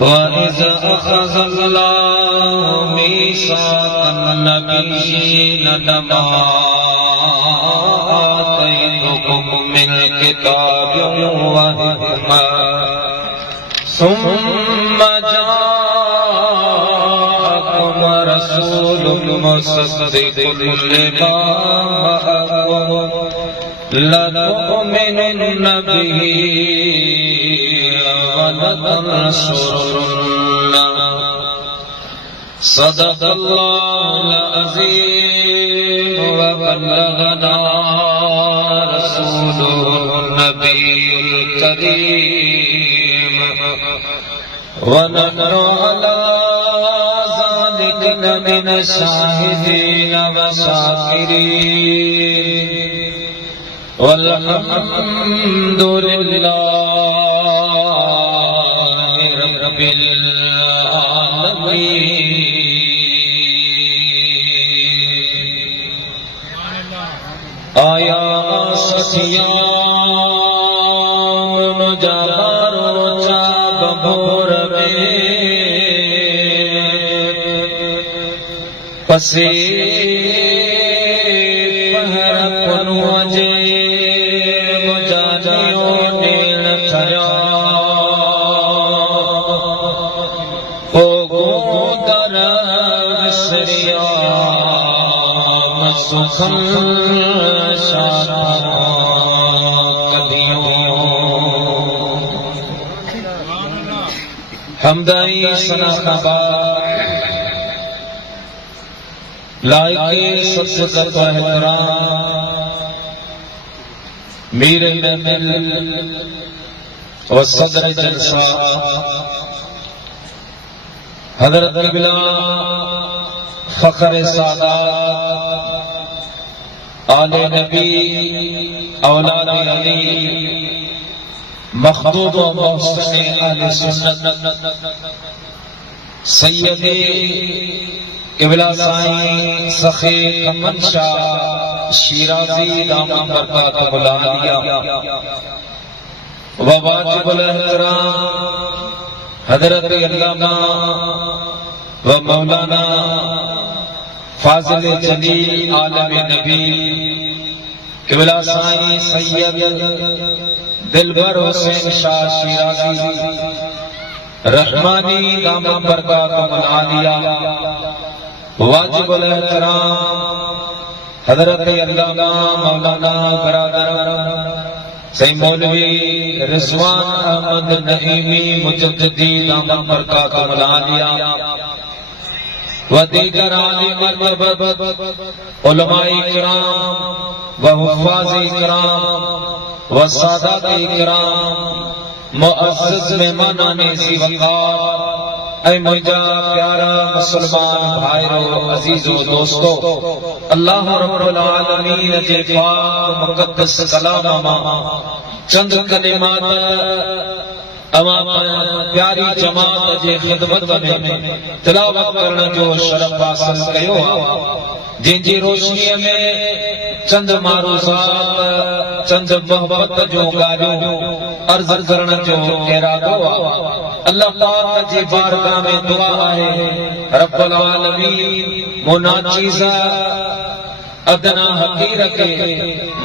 وَإِذَا أَخَذَ اللَّهُ مِيثَاقَ النَّبِيِّينَ لَمَا آتَيْتُكُم مِّنَ كِتَابٍ وَحِكْمَةٍ ثُمَّ جَاءَكُمْ رَسُولٌ مُّصَدِّقٌ لِّمَا مَعَكُمْ لَتُؤْمِنُنَّ بِهِ وَلَتَنصُرُنَّهُ صدق الله العظيم وبلغنا رسوله النبي الكريم ونحن على ذلك من الشاهدين والشاكرين والحمد لله رب العالمين. आया सखियां जाबारो चाब भोर में पसे पहर पनुजे मुजाजियो नील छया ओ गोदर विसरिया सुखम हमदाई सना लाइके सत्सत एहतराम मीर महफिल और सदर जलसा हजरत क़िबला फखर सादात आले नबी औलाद अली मखदूम व मोहसिन अहले सुन्नत सैयदी क़िबला साईं सखे कमन शाह शिराजी दामन बरकातुहुल आलिया व वाजिबुल एहतराम हजरत अल्लामा व मौलाना फाजिल जलील आलम नबी क़िबला साईं सैयद दिलबर हुसैन शाह शिराजी रहमानी दामन बरकातुहुल आलिया वाजिबुल एहतराम हजरत अल्लामा मौलाना बरादर सैयद मौलवी रिजवान अहमद नईमी मुजद्दिदी दामन बरकातुहुल आलिया व दीगर आलिम मरतबत उलमाए किराम व हुफ़ाज़े किराम व सादाते किराम मुअज़्ज़ज़ मेहमानाने ज़ीवकार ऐ मुझा प्यारा मुसलमान भाइयों अजीजों दोस्तों अल्लाह रब्बुल आलमीन जे पाक मुक़द्दस कलाम मां चंद कलिमात अमा प्यारी जमात जे खिदमत में तिलावत करण जो शरफ हासिल कयो जिनजी रोशनी में चंद मारूज़ात चंद मोहब्बत जो गालियों अर्ज करण जो इरादो अल्लाह पाक जी बारगाह में दुआ है रब्बुल आलमीन मुनाचीज़ा अदना हकीर के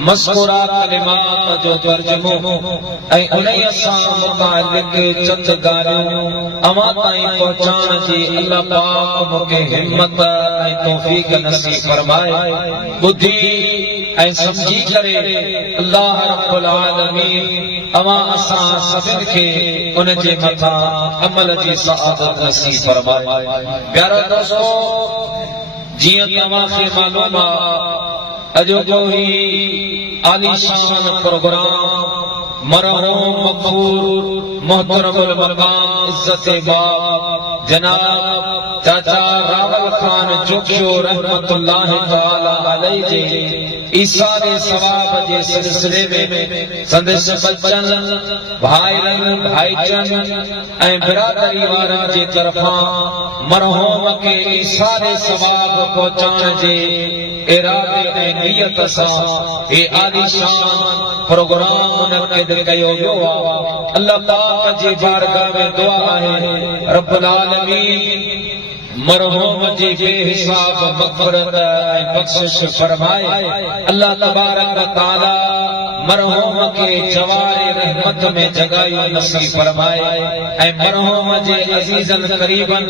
मस्कुरा कलिमात जो तर्जुमो ऐं उन्हीं सां मुतालिक चंद ॻाल्हियूं अवां ताईं पहुचाइण जी अल्लाह पाक मूंखे हिम्मत ऐं तौफ़ीक़ नसीब फरमाए ॿुधी ऐं समझी करे अल्लाह रब्बुल आलमीन अवां असां सभिनि खे उन जे मथां अमल जी सआदत नसीब फरमाए। प्यारा दोस्तो जियां तव्हांखे मालूम आहे अॼोको ही आलीशान प्रोग्राम मरहूम मक़बूल मोहतरमुल मक़ाम इज़्ज़त बाब जनाब चाचा रावल खान जोगियो रहमतुल्लाह ताला अलैहि जे ईसारे सवाब जे सिलसिले में संदेश बच्चन भाईरन भाईचन ऐं बिरादरी वारा जे तरफां मरहूम के ईसारे सवाब पहुंचाइण जे इरादे ऐं नियत सां हे आलीशान प्रोग्राम मुनक़िद कयो वियो आहे। अल्लाह पाक जी बारगाह में दुआ आहे रब्बुल आलमीन मरहूम जी बेहिसाब मग़फ़िरत ऐं बख़्शिश फरमाए। अल्लाह तबारक व तआला मरहूम के जवारे रहमत में जगाई नसीब फरमाए ऐं मरहूम जे अज़ीज़न क़रीबन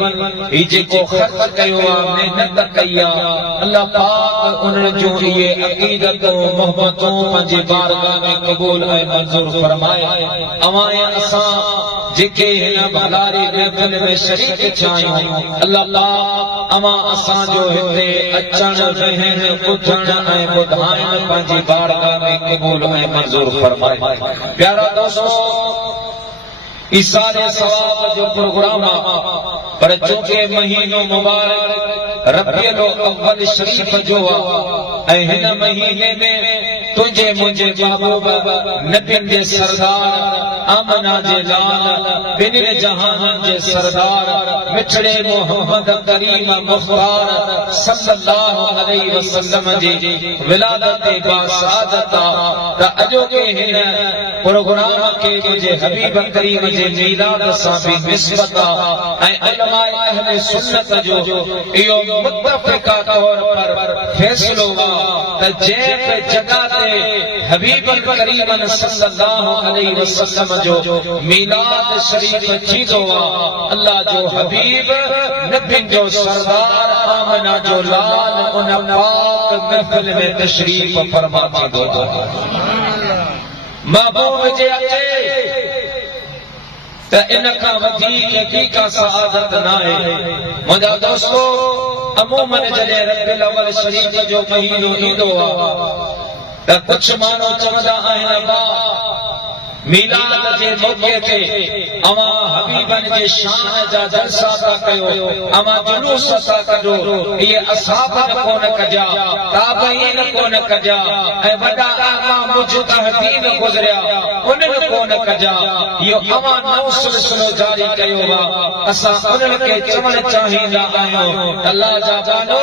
ही जेको ख़र्च कयो आहे मेहनत कई आहे अल्लाह पाक उन्हनि जूं इहे अक़ीदतूं मोहबतूं पंहिंजी बारगाह में क़बूल ऐं मंज़ूर फरमाए। अवां ऐं असां जेके हिन भलारी महफ़िल में शरीक थिया आहियूं अल्लाह पाक अवां असांजो हिते अचण रहण ॿुधण ऐं ॿुधाइण पंहिंजी बारगाह में क़बूल ऐं मंज़ूर फरमाए। प्यारा दोस्तो ईसारे सवाब जो प्रोग्राम आहे पर चोके महीनो मुबारक रबियुल अव्वल शरीफ जो आहे ऐं हिन महीने में तुझे मुझे महबूब नबियुनि जे सरदार आमना जे लाल बिनिल जहान जे सरदार मिठड़े मोहम्मद करीम मुख्तार सल्लल्लाहु अलैहि वसल्लम जी विलादत बासादत त अजोके हिन प्रोग्राम के मुझे हबीब करीम जे मीलाद सां भी निस्बत ऐं उलमाए अहले सुन्नत जो इहो मुत्तफ़िक़ा तौर पर फैसलो आहे त जंहिं जगह ते हबीब करीम सल्लल्लाहु अलैहि वसल्लम जो मीलाद शरीफ थींदो आहे अल्लाह जो हबीब नबियुनि जो सरदार आमना जो लाल उन पाक महफिल में तशरीफ फरमा थींदो आहे। महबूब जे अचे त इन खां वधीक का सआदत न आहे। मुंहिंजा दोस्तो अमूमन जॾहिं रबियुल अव्वल शरीफ जो महीनो ईंदो आहे त कुझु माण्हू चवंदा आहिनि मीलाद जे मौके ते अवां हबीबन जे शान जा जलसा था कयो अवां जुलूस था कढो इहे असहाबन कोन कजा ताबईन कोन कजा ऐं वॾा आका मुजतहिदीन गुज़रिया उन्हनि कोन कजा इहो अवां नओं सिलसिलो जारी कयो आहे। असां उन्हनि खे चवणु चाहींदा आहियूं अल्लाह जा बानो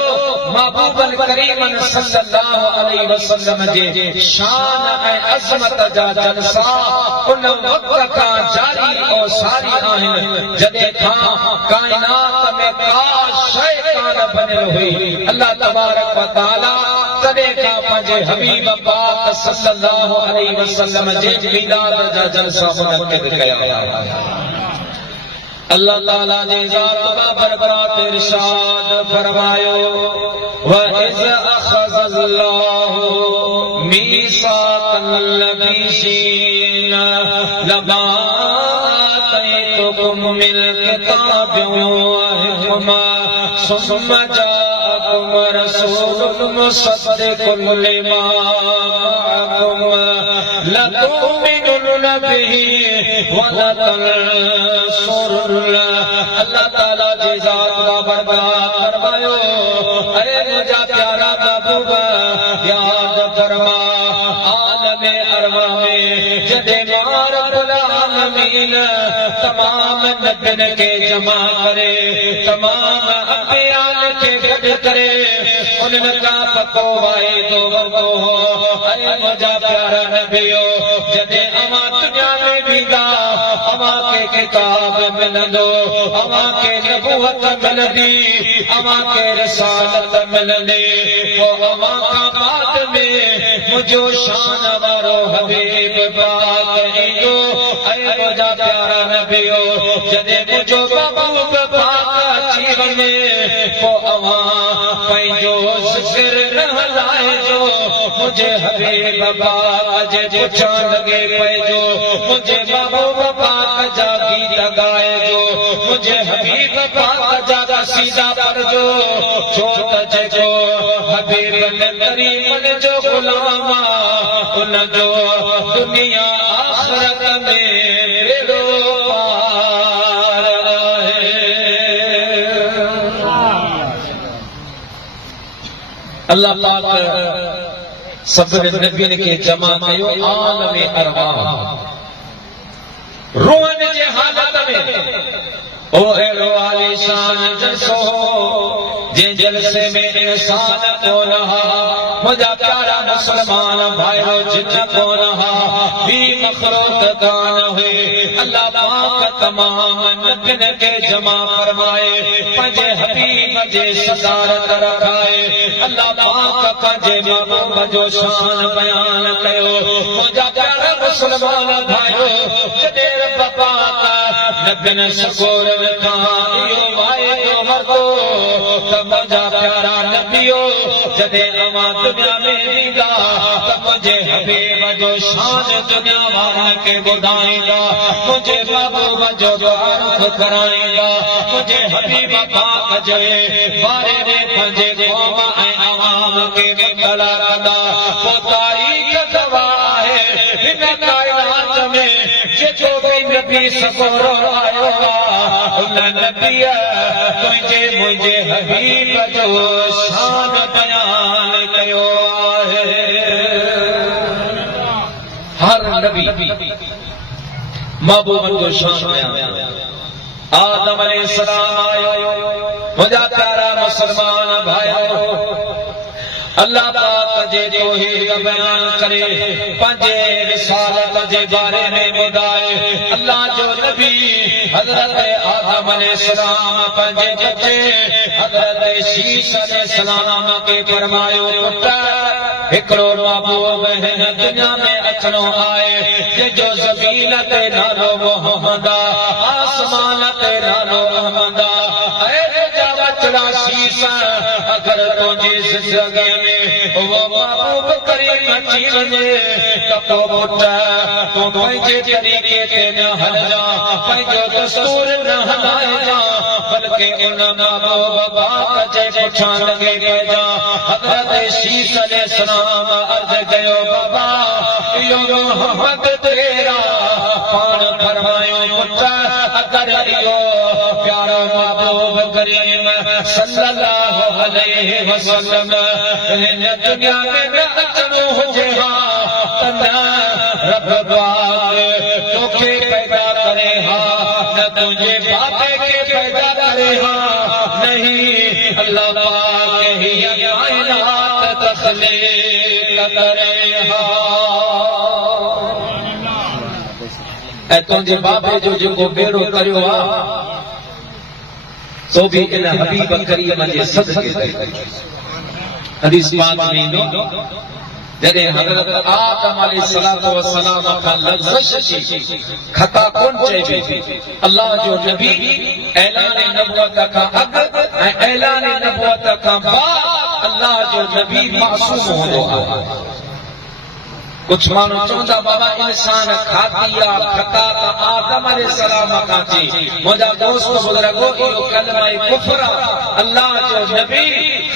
महबूबन करीमन सल्लल्लाहु अलैहि वसल्लम जे शान ऐं अज़मत जा जलसा उन वक्त का जारी और सारी आहिनि जॾहिं खां काइनात में का शइ कान बनियल हुई। अल्लाह तबारक व तआला तॾहिं खां पंहिंजे हबीब पाक सल्लल्लाहु अलैहि वसल्लम जे मीलाद जा जलसा मुनक़िद कया। अल्लाह ताला ने ज़ात बाबरकत इरशाद फरमायो व इज़ अख़ज़ल्लाहु मीसाक़ल नबिय्यीन लमा आतैतुकुम मिन किताबिन व हिकमा सुम्मा जाअकुम रसूलुन मुसद्दिक़ुन लिमा मअकुम लतुमिनुन बिही व लतंसुरुन। अल्लाह ताला जी ज़ात बाबरकत फरमायो अरे मुझा प्यारा महबूब याद फरमा आलमे अरवा में जॾहिं मां रब्बुल आलमीन तमाम नबियनि के जमा करे तमाम अंबियान के गॾु करे उन्हनि खां पको वाइदो वरितो हो अरे मुझा प्यारा नबियो जॾहिं अवां दुनिया में वींदा अवां के किताब मिलंदो अवां के नबूवत मिलंदी अवां के रिसालत मिलंदी पोइ अवां खां बाद में मुंहिंजो शान वारो हबीब पाक ईंदो ऐं मुंहिंजा प्यारा नबियो जॾहिं मुंहिंजो महबूब पाक अची वञे पोइ अवां पंहिंजो ज़िक्र न हलाइजो मुंहिंजे हबीब पाक जे पुछण लॻे पइजो मुंहिंजे महबूब पाक जा गीत ॻाइजो मुंहिंजे हबीब पाक जा क़सीदा पढ़जो छो त जेको हबीब करीम जो गुलाम उन जो दुनिया आख़िरत में बेड़ो पार आहे। अल्लाह पाक सब्र नबीन के जमा कयो आलम अरवाह रोअन जे हालत में ओ एड़ो आलीशान जलसो जे जलसे में इंसान को रहा मुझा प्यारा मुसलमान भाइयों जिन को रहा भी मखलूक कान हुए अल्लाह पाक तमाम नबियन के जमा फरमाए पंजे हबीब जे सदारत रखाए अल्लाह पाक पंजे महबूब जो शान बयान कयो मुझा प्यारा मुसलमान भाइयों जदे रब पाक नबियन शकूर वेठा इहो वाइदो वरतो त मुझा प्यारा नबियो जदे अवां दुनिया में ईंदा त मुझे हबीब जो शान दुनिया वारन के ॿुधाईंदा मुझे महबूब जो तारीफ़ कराईंदा मुझे हबीब पाक जे बारे में पंहिंजे क़ौम ऐं अवाम खे मुतला कंदा पोइ तारीख़ गवाह आहे हिन काइनात में जेको बि नबी सकोरो आयो उन नबीअ तुंहिंजे मुंहिंजे हबीब जो शान बयान कयो आहे हर नबी महबूब जो शान बयान आदम अलैहिस्सलाम आयो मुझा प्यारा मुसलमान भाइयों अल्लाह पाक जे तौहीद बयान करे पंजे रिसालत जे बारे में ॿुधाए अल्लाह जो नबी हज़रत आदम अलैहिस्सलाम पंजे बच्चे हज़रत शीश अलैहिस्सलाम के फरमायो पुट हिकिड़ो महबूब हिन दुनिया में अचणो आहे जंहिंजो ज़मीन ते नालो मोहम्मद आसमान ते नालो अहमद बचड़ा शीश अगर तुझे ज़िंदगी में वो महबूब करीम अची वञे त पोइ पुट तूं पंहिंजे तरीक़े ते न हलजा पंहिंजो दस्तूर न हलाइजा बल्कि उन महबूब पाक जे पुठियां लॻी पइजा हज़रत शीश अलैहिस्सलाम अर्ज़ कयो बाबा इहो मोहम्मद तेरा पाण फरमायो पुट अगर इहो प्यारो महबूब करीम सल्लल्लाहु अलैहि वसल्लम हिन दुनिया में न अचणो हुजे हा त न रब पाक तोखे पैदा करे हा न तुंहिंजे बाबे खे पैदा करे हा नहीं अल्लाह पाक ही कायनात तख़लीक़ करे हा ऐं तुंहिंजे बाबे जो जेको बेड़ो करियो आहे तो भी इन हबीब करीम जे सदके हदीस पाक में ईंदो जॾहिं हज़रत आदम अलैहिस्सलाम खां लग़्ज़श थी ख़ता कोन चइबी अल्लाह जो नबी ऐलान नबुवत खां अॻु ऐं ऐलान नबुवत खां बाद अल्लाह जो नबी मासूम हूंदो आहे कुछ माण्हू चवंदा बाबा इंसान खातिया खता त आदम अलैहिस्सलाम खां थी मुंहिंजा दोस्त बुज़ुर्गो इहो कलमा कुफ्र अल्लाह जो नबी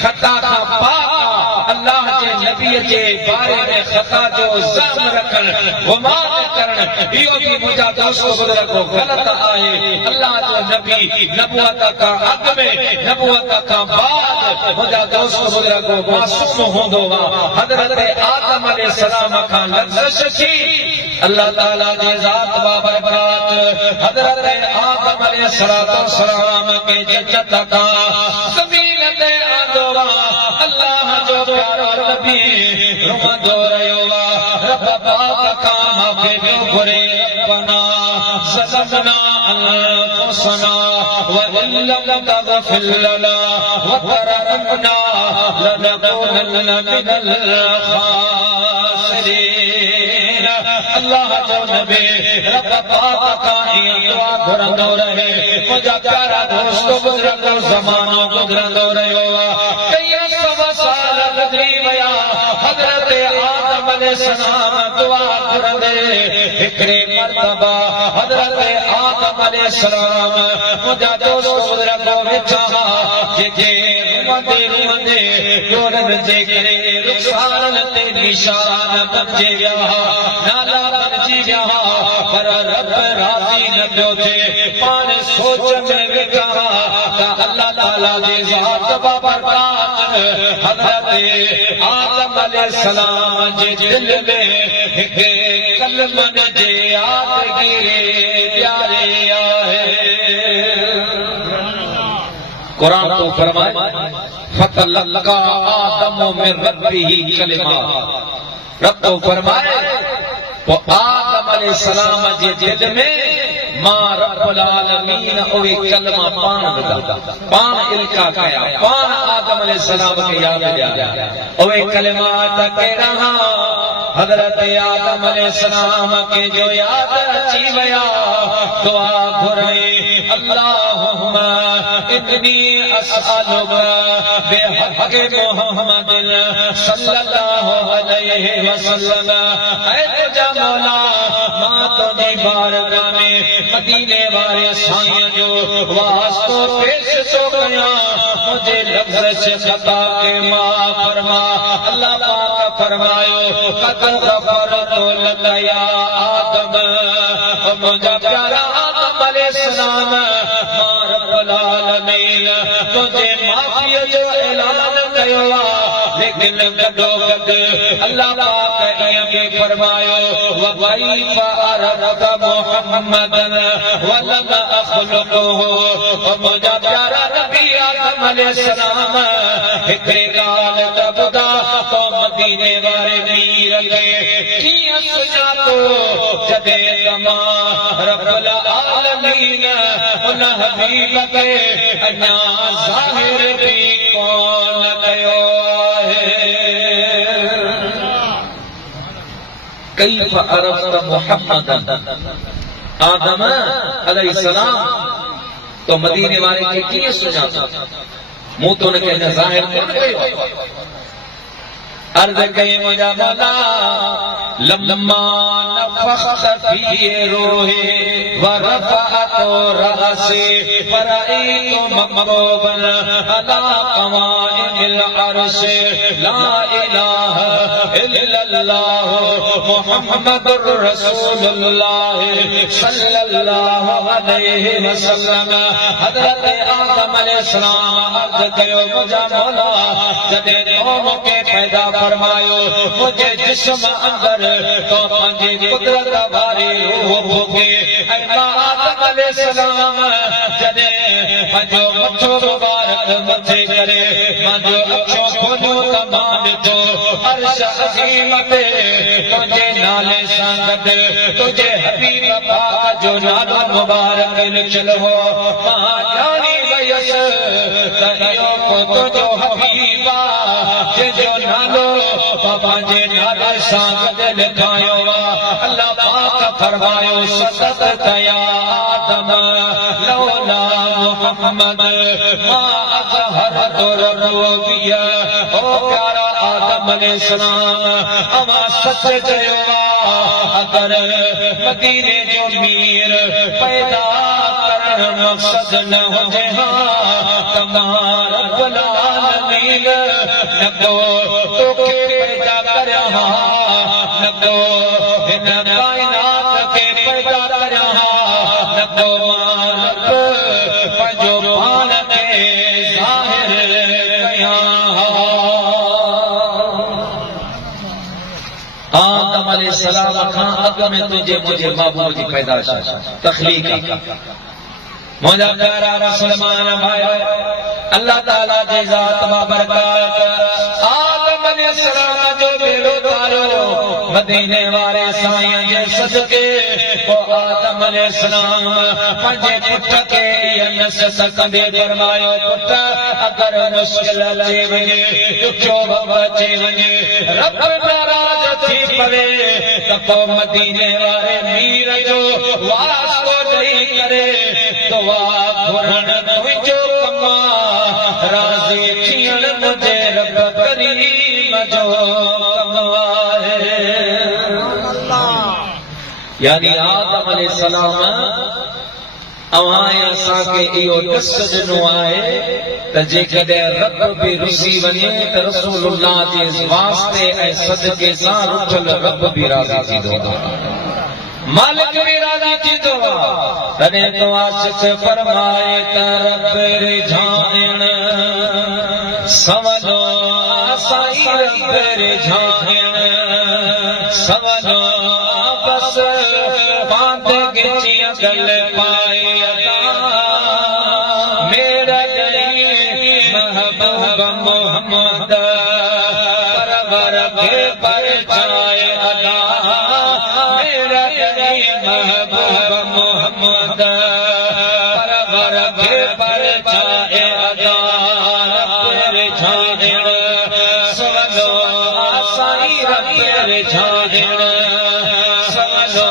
खता खां पाक अल्लाह जे नबी जे बारे में खता जो ज़म रखण गुमान करण इहो भी मुंहिंजा दोस्त बुज़ुर्गो ग़लत आहे अल्लाह जो नबी नबुवत खां अॻु में नबुवत खां बाद मुंहिंजा दोस्त बुज़ुर्गो मासूम हूंदो आहे हज़रत आदम अलैहिस्सलाम लग़्ज़श थी अल्लाह ताला जी ज़ात बाबरकत हज़रत आदम अलैहिस्सलाम के जन्नत खां ज़मीन ते आंदो अल्लाह जो प्यारो नबी रुमंदो रहियो रब पाक खां माफ़ी पियो घुरे रब्बना ज़लमना अनफुसना व इन लम तग़फिर लना व तरहमना लनकुनन्ना मिनल खासिरीन अल्लाह जो नबी रब पाक खां दुआ घुरंदो रहे मुंहिंजा प्यारा दोस्त बुज़ुर्गो ज़मानो गुज़रंदो रहियो कई सौ साल गुज़री विया हज़रत आदम अलैहिस्सलाम दुआ घुरंदे हिकिड़े मर्तबा हज़रत आदम अलैहिस्सलाम मुंहिंजा दोस्त बुज़ुर्गो वेठा जेके रुमंदे जोरनि जे करे रुख़सारनि ते निशान बणिजी विया नाला बणिजी विया पर रब राज़ी न पियो थिए पाण सोच में वेठा अल्लाह ताला जी ज़ात बाबरकात हज़रत आदम अलैहिस्सलाम जे दिल में हिके कलमन जे यादगिरी प्यारे आहे। कुरान तो फरमाए फतलक्का आदम मिन रब्बिही कलिमात। रब तो फरमाए वो आदम अलैहिस्सलाम जे दिल में मां रब्बुल आलमीन ओवे कलमा पान विधा पान इल्का कया पान आदम अलैहिस्सलाम के याद दिया ओवे कलिमात के रहा हजरत आदम अलैहिस्सलाम के जो याद अची वया दुआ घुराई अल्लाहुम्मा इन्नी असअलुका बिहक़्क़ि मुहम्मद सल्लल्लाहु अलैहि वसल्लम ऐ तुझा मौला मां तुझी बारगाह में मदीने वाले साईं जो वास्तो पेश तो कया मुझे लफ्ज़ से खता के मां फरमा। अल्लाह पाक फरमायो कद गफ़रतु लका या आदम मुझा प्यारा आदम अलैहिस्सलाम मां रब्बुल आलमीन तुझे माफ़ी जो ऐलान कयो लेकिन गडो गड अल्लाह पाक इया भी फरमायो वकैफ़ अरफ़्ता मुहम्मदन वलम अख़लुक़ुहु मुझा प्यारा नबी आदम अलैहिस्सलाम हिकड़ी ॻाल्हि त ॿुधा तो मदीने वारे मीर खे कीअं सुञातो जॾहिं त मां रब्बुल आलमीन उन हबीब खे अञा ज़ाहिर बि कोन कयो आहे। कैफ़ अरफ़्ता मुहम्मदन आदम अलैहिस्सलाम तो मदीने वाले खे कीअं सुञातो मूं तो उनखे अञा ज़ाहिर कोन कयो। अर्ज़ कई मुंहिंजा मौला लम्मा नफ़ख़्त फ़ी रूही व रफ़अतु रअसी फ़रअयतु मक़बूबन अला क़वाइमिल अर्श ला इलाहा इल्लल्लाह मुहम्मदुर रसूलुल्लाह सल्लल्लाहु अलैहि वसल्लम। हज़रत आदम अलैहिस्सलाम अर्ज़ कयो मुंहिंजा मौला जॾहिं तो मूंखे पैदा फरमायो मुझे जिस्म अंदर तो पंहिंजी कुदरत वारी रूह भोगे ऐं मां आदम अलैहिस्सलाम जॾहिं पंहिंजो मथो मुबारक मथे करे मुंहिंजो अखियूं खोलियूं त मां ॾिठो अर्श अज़ीम ते तुंहिंजे नाले सां गॾु तुंहिंजे हबीब पाक जो नालो मुबारक लिखियलु हो। मां ॼाणी वयसि त इहो को तुंहिंजो हबीब आहे जंहिंजो नालो पंहिंजे नाले सां गॾु लिखायो आहे। अल्लाह पाक फरमायो सदक़त या आदम लौला मुहम्मद मां अज़हरतु रुबूबिय्या। ओ प्यारा आदम अलैहिस्सलाम अवां सच चयो अगर मदीने जो मीर पैदा करण मक़सद न हुजे हा त मां रब्बुल आलमीन न को तोखे पैदा करिया हा न को हिन काइनात खे पैदा करिया हा न को मां रब पंहिंजो पान खे ज़ाहिर कया हा। आदम अलैहिस्सलाम खां अॻु में तुंहिंजे मुंहिंजे महबूब जी पैदाइश तख़लीक़ मुंहिंजा प्यारा मुस्लमान भाइयो अल्लाह ताला जी ज़ात बाबरकात आदम अलैहिस्सलाम जो बेड़ो तारो मदीने वारे साईं जे सदके पोइ आदम अलैहिस्सलाम पंहिंजे पुट खे इहा नसीहत कंदे फरमायो पुट अगर मुश्किल अची वञे ॾुखियो वक़्तु अची वञे रब नाराज़ थी पवे त पोइ मदीने वारे मीर जो वास्तो ॾेई करे दुआ घुरण तुंहिंजो कम आहे राज़ी थियण मुंहिंजे रब करीम जो कम आहे। यानी आदम अलैहिस्सलाम अवां असांखे इहो ॾस ॾिनो आहे त जेकॾहिं रब बि रुसी वञे त रसूलुल्लाह जे वास्ते ऐं सदके सां रुठल रब बि राज़ी थींदो आहे। मालिक भी राजी थी तो तने तो आशिक फरमाए तरफ रिझान समझो साई रब रिझान समझो बस बांध गिचिया गल पाए मेरा गई महबूब मोहम्मद परवर के परछाए अदा मेरा गई महबूब मोहम्मद परवर के परछाए अदा तेरे झांझण समझो साई रब तेरे झांझण समझो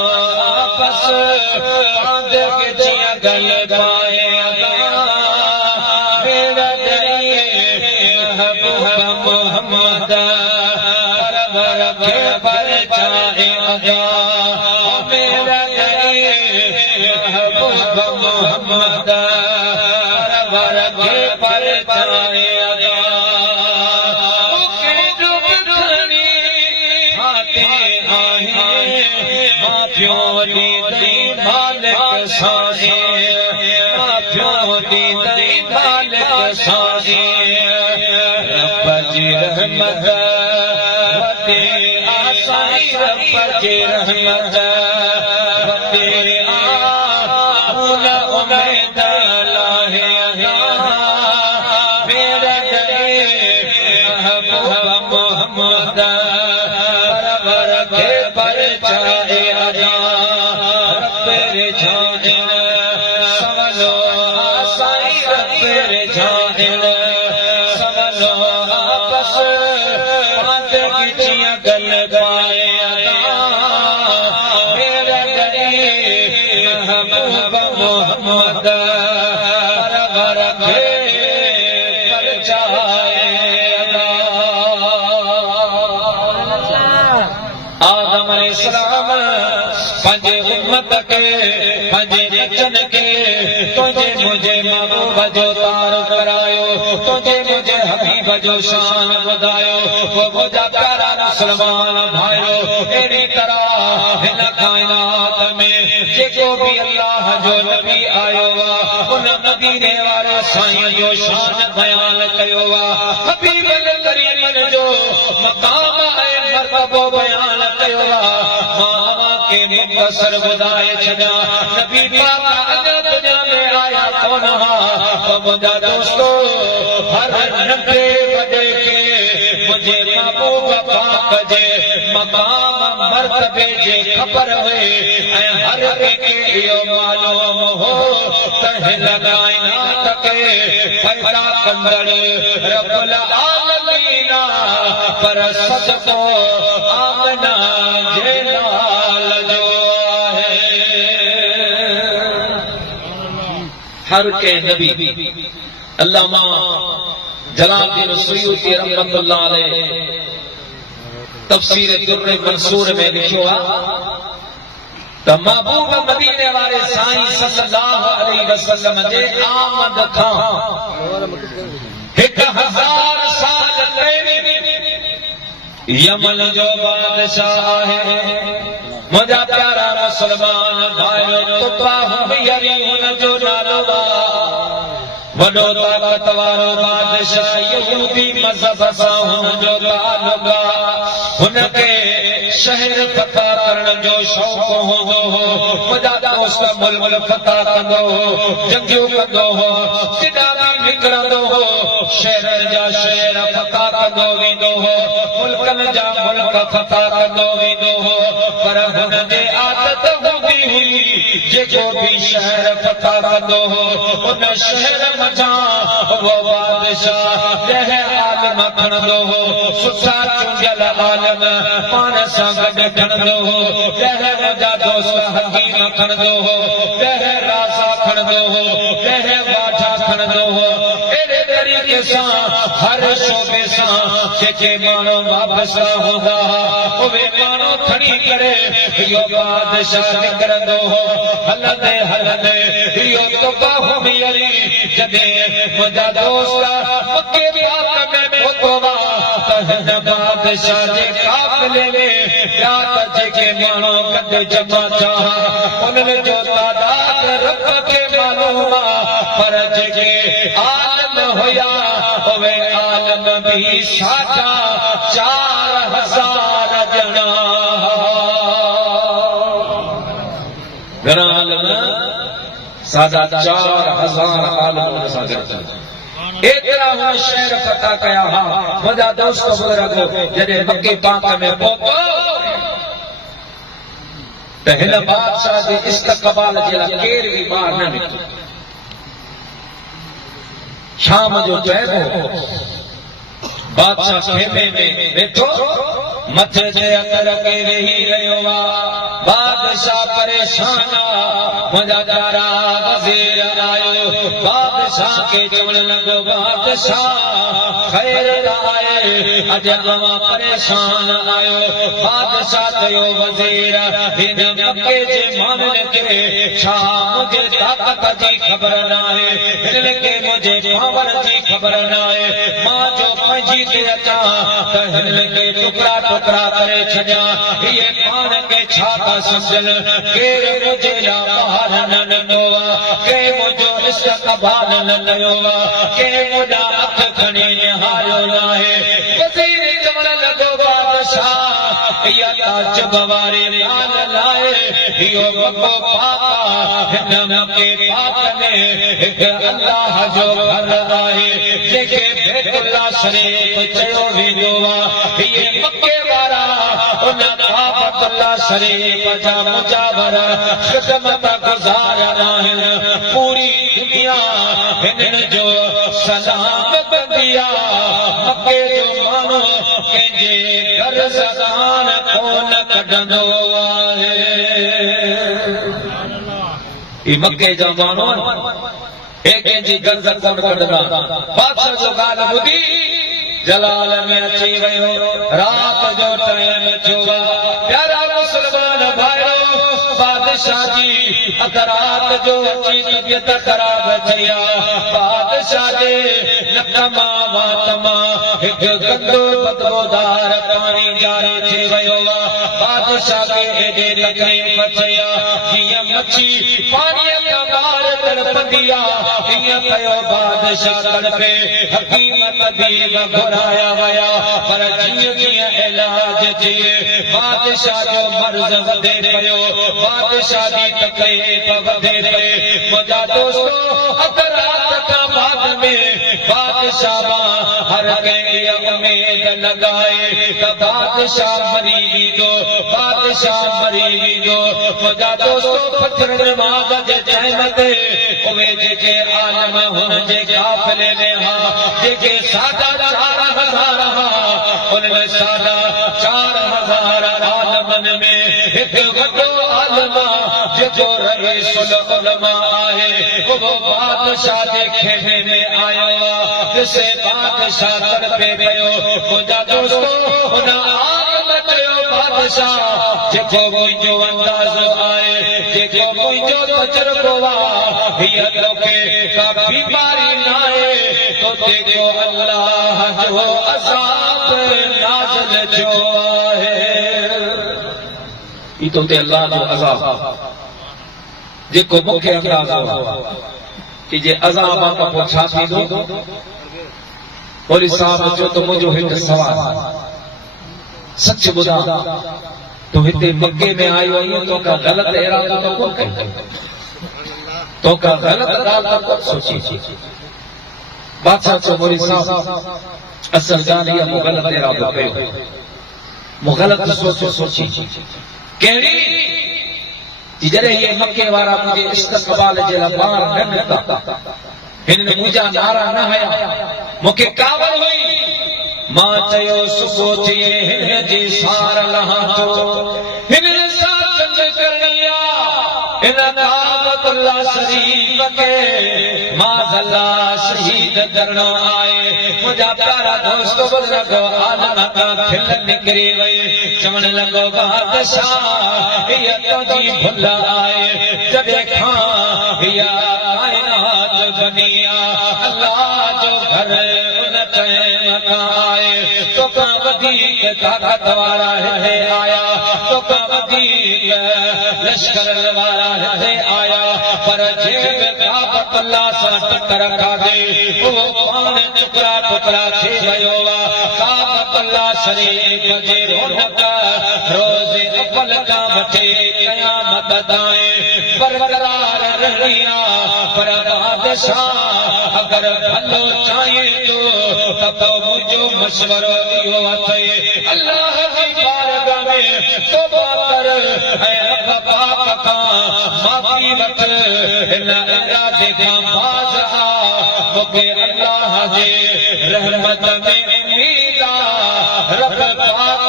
बस बांध गिचिया गल पाए मेरा गई महबूब मोहम्मद परवर के परछाए अदा मेरा गई महबूब मोहम्मद परवर के परछाए अदा माफियों दी मालिक साजे माफियों दी मालिक साजे रब जी रहमत वते आसाई रब जी रहमत वते आला उम्मीद लाहे मेरा गए महबूब मोहम्मद परवर के परछाए अदा तेरे झांझण समझो साई रब तेरे झांझण समझो बस बांध गिचिया गल पाए अदा मेरा गई महबूब मोहम्मद परवर के परछाए अदा आदम अलैहिस्सलाम पंजे उम्मत के पंजे बचन के तुझे मुझे महबूब जो तार करायो तुझे मुझे हबीब जो शान बधायो वो मुझा प्यारा मुसलमान भाइयो एड़ी तरह हिन कायनात में जेको भी अल्लाह जो नबी आयो वा उन मदीने वाले साईं जो शान बयान कयो वा हबीब करीम जो मकाम ऐं मर्तबो बयान कयो वा के मुख्तसर बुधाए छड़ा नबी पाक अगर दुनिया में आया कौन हा तो मुझा दोस्तों हर नबे बजे के मुझे महबूब पाक जे मकाम मर्तबे जे खबर हुए ऐं हर के इहो मालूम हो तहिल कायनात के पैदा कंदड़ रब्बुल आलमीन पर सदको आमना जे लाल जो है हर के नबी अल्लामा जलालुद्दीन सुयूती रहमतुल्लाह अलैह तफसीर दुर्र मंसूर में लिखियो त महबूब मदीने वाले साईं सल्लल्लाहु अलैहि वसल्लम जे आमद खां 1000 साल पहिरीं यमन जो बादशाह है मुझा प्यारा मुसलमान भाइयों तुबा हुयरी हुन जो नालो वडो ताकत वारो बादशाह यहूदी मज़हब सां हुन जो तालुका हुन के शहर फतह करण जो शौक़ हूंदो हो मुझा दोस्त मुल्क फतह कंदो हो जंगियूं कंदो हो केॾा बि निकिरंदो हो शहर जा शहर फतह कंदो वेंदो हो मुल्कनि जा मुल्क फतह कंदो वेंदो हो पर हुन जे आदत हूंदी हुई जेको भी शहर फतह कंदो हो उन शहर मथां वो बादशाह ॾह आलिम खणंदो हो सुठा चूंडियल आलिम पाण सां गॾु खणंदो हो 10 जा दोस्त हकीम खणंदो हो 10 राज़ा खणंदो हो 10 वाठा खणंदो हो अहिड़े तरीक़े सां हर शोबे सां जेके माण्हू वापसि हूंदा उहे माण्हू खणी करे इहो बादशाह निकिरंदो हो हलंदे हलंदे इहो तुबा हुयरी जॾहिं मुंहिंजा दोस्त मके पाक में पहुतो त हिन बादशाह जे काफ़िले में रात जे जेके माण्हू गॾु जमा थिया उन्हनि जो तादाद रब खे मालूम आहे पर जेके आलम हुया उहे आलम बि 4,500 ॼणा घणा आलम 4,500 आलम सां गॾु एतिरा हुन शहर फतह कया हा मुंहिंजा दोस्त बुज़ुर्ग जॾहिं मके पाक में पहुतो त हिन बादशाह जे इस्तक़बाल जे लाइ केरु बि ॿाहिरि न निकितो शाम जो चइबो बादशाह खेमे में वेठो मथे ते अतर के वेही रहियो आहे बादशाह परेशान मुंहिंजा प्यारा वज़ीर आयो बादशाह खे चवण लॻो बादशाह ख़ैर आहे अॼु अवां परेशान आयो बादशाह चयो वज़ीर हिन मके जे माण्हुनि खे छा मुंहिंजे ताक़त जी ख़बर न आहे हिननि खे मुंहिंजे पावर जी ख़बर न आहे मां जो पंहिंजी ते अचां त हिननि खे टुकड़ा टुकड़ा करे छॾियां इहे पाण खे छा था सम्झनि केरु मुंहिंजे लाइ ॿाहिरि न निकितो आहे के मुंहिंजो इस्तक़बाल न कयो आहे के मुंहिंजा हथ खणी निहारियो न आहे वज़ीर चवण लॻो बादशाह इहा ताजुब वारी ॻाल्हि न आहे इहो मको पाक हिन मके पाक में हिकु अल्लाह जो घर आहे जेके बैतुल्लाह शरीफ़ चयो वेंदो आहे इहे मके वारा उन काबतुल्लाह शरीफ़ जा मुजावर ख़िदमत गुज़ार आहिनि पूरी दुनिया हिननि जो सलाम कंदी आहे मके जो माण्हू कंहिंजे घर ज़बान कोन कढंदो आहे ही मके जा माण्हू कंहिंजी गर्ज कोन कढंदा बादशाह जो ॻाल्हि ॿुधी जलाल में अची वियो रात जो टाइम थियो प्यारा मुस्लमान भाइयो बादशाह जी अध रात जो अची तबियत ख़राब थी बादशाह जे नक मां वात मां हिकु गंदो बदबूदार पाणी जारी थी वियो बादशाह खे एॾे तकलीफ़ थी जीअं मच्छी पाणीअ खां ॿाहिरि तड़पंदी हीअं कयो बादशाह तड़पे हकीम तबीब घुराया विया पर जीअं जीअं इलाज थिए बादशाह जो मर्ज़ वधे पियो बादशाह जी तकलीफ़ वधे पई मुंहिंजा दोस्तो अध रात खां बाद में बादशाह हर कंहिं इहा उमेद लॻाए त बादशाह मरी वेंदो बादशाह मरी वेंदो मुंहिंजा दोस्तो फजर नमाज़ जे टाइम ते उहे जेके आलम हुन जे काफ़िले में हा जेके 4,500 हा उनमें 4,500 आलमनि में हिकु वॾो आलम जेको रईसुल उलमा आहे उहो बादशाह जे खेमे में आयो ॾिसे बादशाह तड़पे पियो मुंहिंजा दोस्तो हुन आलम चयो बादशाह जेको मुंहिंजो अंदाज़ो आहे जेको मुंहिंजो तजुर्बो आहे हीअ तोखे का बीमारी न आहे तो जेको अल्लाह जो अज़ाब नाज़िल थियो आहे ई तो ते अल्लाह जो अज़ाब जेको मूंखे अंदाज़ो कि जे अज़ाब खां पोइ छा थींदो मौलवी साहब चयो त मुंहिंजो हिकु सुवाल सच ॿुधां तूं हिते मके में आयो आहीं तोखां ग़लति इरादो त कोन कयो तोखां ग़लति ॻाल्हि त कोन सोची बादशाह चयो मौलवी साहब असल ॻाल्हि इहा मूं ग़लति इरादो कयो मूं ग़लति सोची कहिड़ी जॾहिं इहे मके वारा मुंहिंजे इस्तक़बाल जे लाइ ॿार न निकिता हिननि मुंहिंजा नारा न हया मूंखे कावड़ हुई मां चयो सुबुह थिए हिन जी सार लहां थो हिननि सां जंग करणी आहे हिन काबतुल्लाह शरीफ़ खे माज़अल्लाह शहीद करणो आहे मुंहिंजा प्यारा दोस्त बुज़ुर्ग आलम खां खिल निकिरी वई चवण लॻो बादशाह हीअ तुंहिंजी भुल आहे जॾहिं खां हीअ काइनात बनी आहे अल्लाह जो घर उन टाइम खां आहे तोखां वधीक ताक़त वारा हिते आया तो का वधीक लश्कर वारा हिते आया पर जेब काबतुल्लाह सां टकर खाधे वो पाण टुकड़ा टुकड़ा थी वियो काबतुल्लाह शरीफ जे रौनक रोज़े अव्वल का वठी क़यामत ताईं बरकरार रहणी पर बादशाह अगर भलो चाहे तो मुझो मशवरो इहो अथई अल्लाह की बारगाह में तौबा कर ऐ रब पाक का माफ़ी वठ इन इरादे खां बाज़ आ मूंखे अल्लाह जे रहमत में उम्मीद आ रब पाक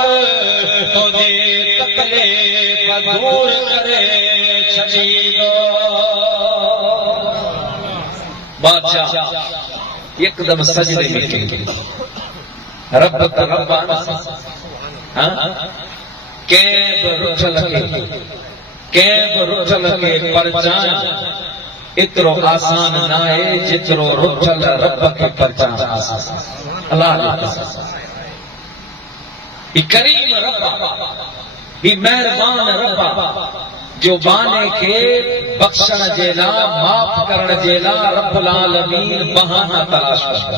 तुझे तकलीफ़ दूर करे छॾींदो बादशाह एकदम सजदे में गिर रब तरबान के रुठल के परचान इतरो आसान ना है जितरो रुठल रब के परचान आसान अल्लाह ई करीम रब्बा ई मेहरबान रब्बा जो बाने के बख्शण जेला माफ करण जेला रब्बुल आलमीन बहाना तलाश करता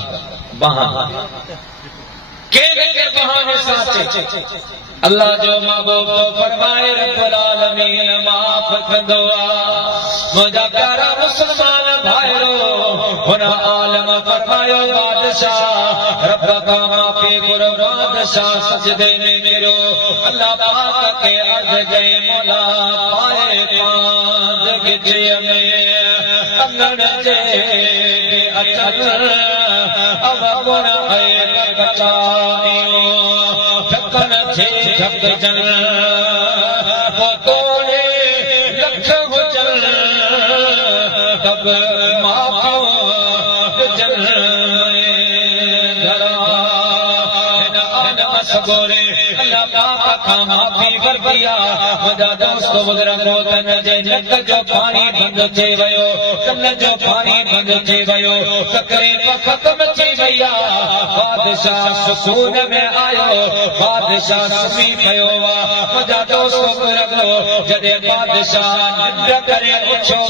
बहाना के बहाने साचे अल्लाह जो महबूब तो फरमाए रब्बुल आलमीन माफ कंदो मुझा प्यारा मुसलमान भाइरो हुन आलम फरमायो बादशाह रब का माफी गुरु बादशाह सजदे में गिरो अल्लाह पाक के अर्ज गए मौला पाए पांद गिजे में अंगण जे अचल अब गुण है बचाइयो ढक्कन थे ढक जन वो तोड़े लख हुजन तब माफो जन सगोरे अल्लाह पाक का माफी वर्दिया मुझा दोस्तों बुजुर्गो तन जे नक जो पानी बंद थी वियो कन जो पानी बंद थी वियो तकलीफ़ खत्म थी वया बादशाह सुकून में आयो बादशाह सुमी पयो मुझा दोस्तों बुजुर्गो जदे बादशाह निंड करे उछो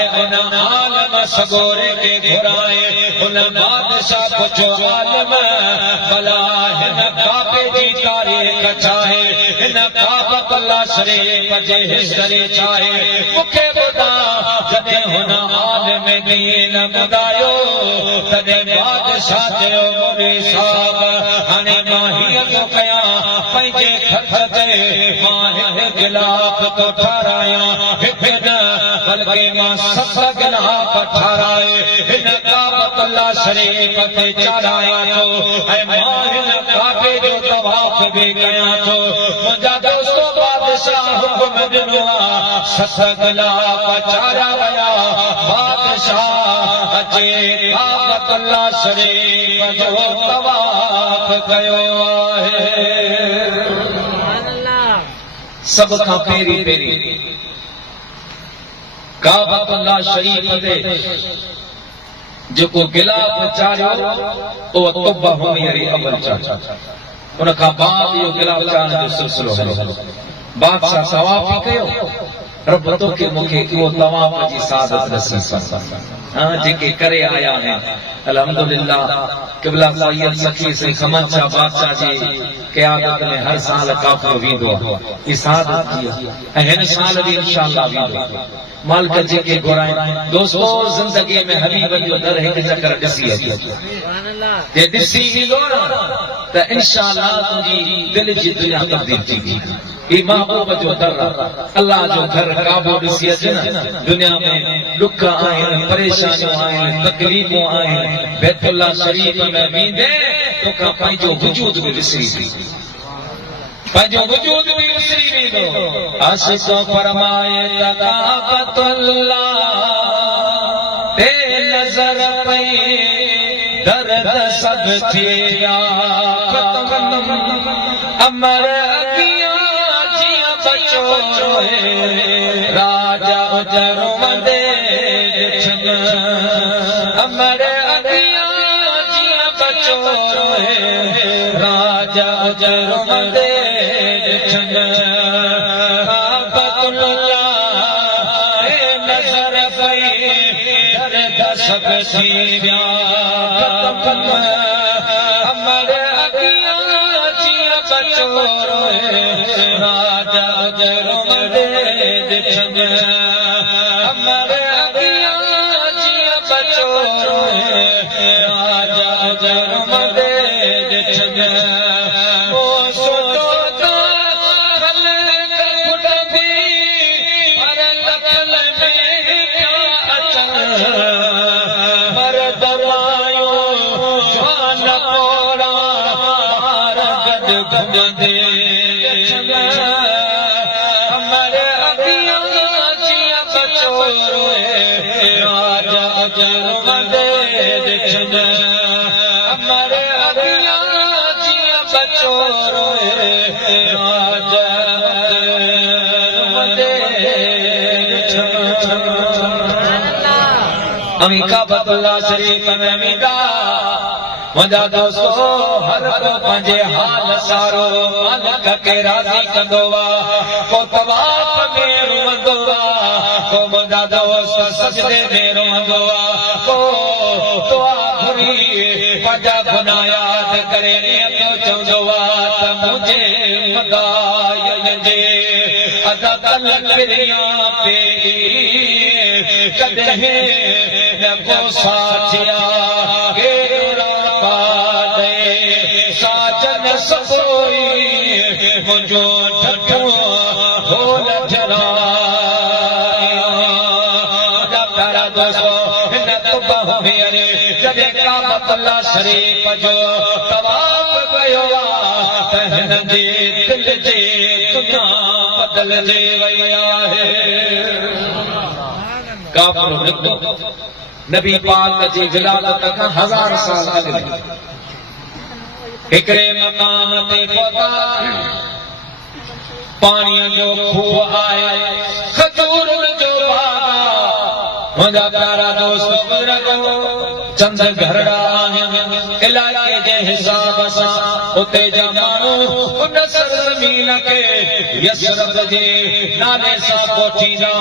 ऐ उन आलम सगोरे के घुराए उन बादशाह पुछो आलम भला हिन काबे जी तारीख़ चाहे हिन काबतुल्लाह शरीफ जे हिस्से चाहे मूंखे ॿुधा जॾहिं हुन आलिम दीन ॿुधायो तॾहिं बादशाह चयो मोदी साहब हाणे मां हीअं थो कयां पंहिंजे खत ते मां हिकु गिलाफ थो ठारायां हिकु न बल्कि मां 7 गिलाफ ठाराए हिन काबतुल्लाह शरीफ ते चाढ़ायां थो ऐं मां हिन काबे जो तवाफ भी कयां थो मुंहिंजा दोस्तो बादशाह हुकुम ॾिनो आहे 7 गिलाफ चाढ़िया विया बादशाह अचे काबतुल्लाह शरीफ जो तवाफ कयो आहे सब खां पहिरीं काबतुल्लाह शरीफ ते जेको गिलाफ चाढ़ियो उहो तौबा होनी अवल चाढ़ियो उन खां बाद इहो गिलाफ चाढ़ण जो सिलसिलो हलो बादशाह तवाफ कयो रब तोखे मूंखे उहो तवाफ जी सादत नसीब कर जेके करे आया आहिनि अल्हम्दुलिल्लाह क़िबला सैयद सखी से खमन शाह बादशाह जी क़यादत में हर साल काफ़िलो वेंदो आहे ई सादत थी ऐं हिन साल बि इंशाअल्लाह वेंदो मालिक जेके घुराइनि दोस्तो ज़िंदगी में हबीब जो दर हिकु चकर ॾिसी अचो जे ॾिसी ईंदो त इंशाअल्लाह तुंहिंजी दिलि जी दुनिया तब्दील थींदी ये महबूब जो दर अल्लाह जो घर काबो ॾिसी अचे न दुनिया में दुख आहिनि परेशानियूं आहिनि तकलीफ़ूं आहिनि बैतुल्लाह शरीफ में वेंदे तोखां पंहिंजो वजूद बि विसरी वेंदी पंहिंजो वजूद बि विसरी वेंदो आशिक़ फरमाए काबतुल्लाह ते नज़र पई दर्द सब थिया ख़त्म अमर राजा उजरमदे अमर अगिया जिया बचो राजा उजरमदे नज़र पई दर्द सब सीरिया हमारे अगियां जिया बचो राजा जरमदे दिखन हमारे अगियां जिया बचो राजा जरमदे दिखन ओ सोतो ता खल कपुट भी पर लखल में क्या अचन मर्द मायो जान कोड़ा गद घुमदे हमारे अगियां जिया बचो राजा जरमदे दिखन हमारे अगियां जिया बचो राजा जरमदे दिखन अमीका बतुल्ला शरीफ में मीडा मुंहिंजा दोस्तो हर को पंहिंजे हाल सारो मालिक खे राज़ी कंदो को तवाफ़ में रुअंदो को मुंहिंजा दोस्त सजदे में रोअंदो को दुआ घुरी पंहिंजा गुनाह यादि करे नियत चवंदो त मुंहिंजे मदायन जे अदल किरिया पे कॾहिं न को साथिया साजन सपोई मुझो ठठो ढोल जराया प्यारा दोस्तों हिन तुबह में अरे जॾहिं काबतुल्ला शरीफ जो तवाफ़ कयो त हिन जे दिल जे दुनिया बदलजे वई आहे काफ़िर निकितो नबी पाक जी विलादत खां 1000 साल अॻु हिकड़े मकाम ते पहुता पानी जो खूह आहे खजूर जो बाग मुंहिंजा प्यारा दोस्त बुज़ुर्गो चंद घरड़ा आहिनि इलाइक़े जे हिसाब सां उते जा माण्हू उन सरज़मीन खे यसरब जे नाले सां कोठींदा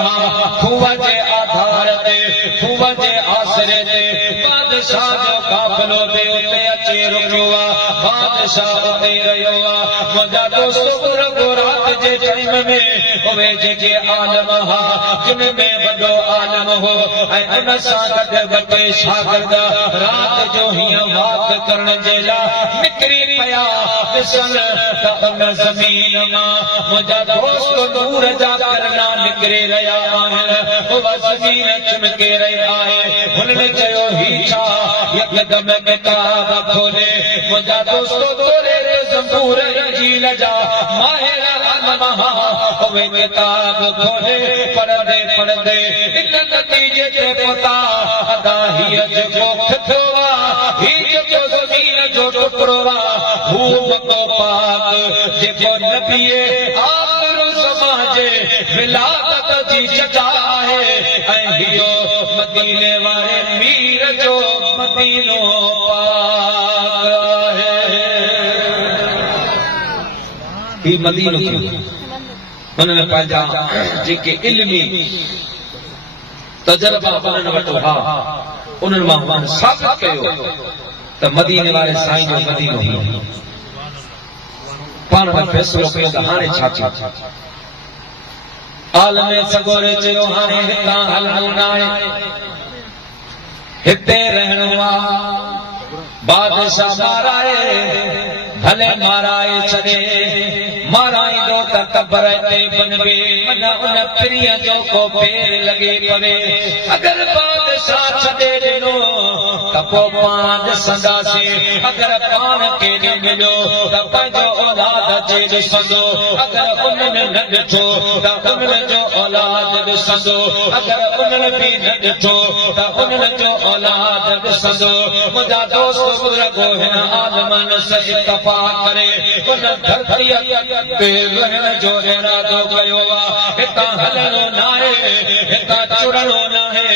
खूह जे आधार ते खूह जे आसरे ते बादशाह जो काफ़िलो बि उते अची रुकियो बादशाह उते रहियो मुंहिंजा दोस्त बुज़ुर्गो रात जे टाइम में उहे जेके आलम हा जिन में वॾो आलम हो ऐं उन सां गॾु ॿ टे शागिर्द रात जो हीअं वाक करण जे लाइ निकिरी पिया ॾिसण त उन ज़मीन मां मुंहिंजा दोस्त नूर जा करना निकिरी रहिया आहिनि उहा ज़मीन चिमके रही आहे हुननि चयो ही छा यकदम किताब खोले मुंहिंजा दोस्तो तोरे ज़बूर इंजील जा माहिर आलम उहे किताब खोले पढ़ंदे पढ़ंदे इन नतीजे ते पहुता अदा हीअ जेको थियो ही जेको ज़मीन जो टुकड़ो हू मको पाक जेको नबीए आख़िर ज़माने जे विलादत जी जॻह आहे ऐं इहो मदीने वारे मीर जो मदीनो पाक आहे ही मदीनो उन्हनि पंहिंजा जेके इल्मी तजर्बा उन्हनि वटि हुआ उन्हनि मां हुननि साबित कयो त मदीने वारे साईं जो मदीनो ही पाण में फैसलो कयो त हाणे छा छा आलम सगोरे चयो हाणे हितां हलणो न आहे हिते रहणो आहे बादशाह माराए भले माराए छॾे माराईंदो त कबर ते बनवे मन उन प्रिय जो को पेर लगे पवे अगर बादशाह छॾे ॾिनो त पोइ पाण ॾिसंदासीं अगर पाण खे न मिलियो त पंहिंजो औलाद जे ॾिसंदो अगर उन्हनि न ॾिठो त उन्हनि जो औलाद ॾिसंदो अगर उन्हनि बि न ॾिठो त उन्हनि जो औलाद ॾिसंदो मुंहिंजा दोस्त बुज़ुर्गो हिन आलमनि सॼ तफ़ा करे उन धरतीअ ते रहण जो इरादो कयो हितां हलणो न आहे हितां चुरणो न आहे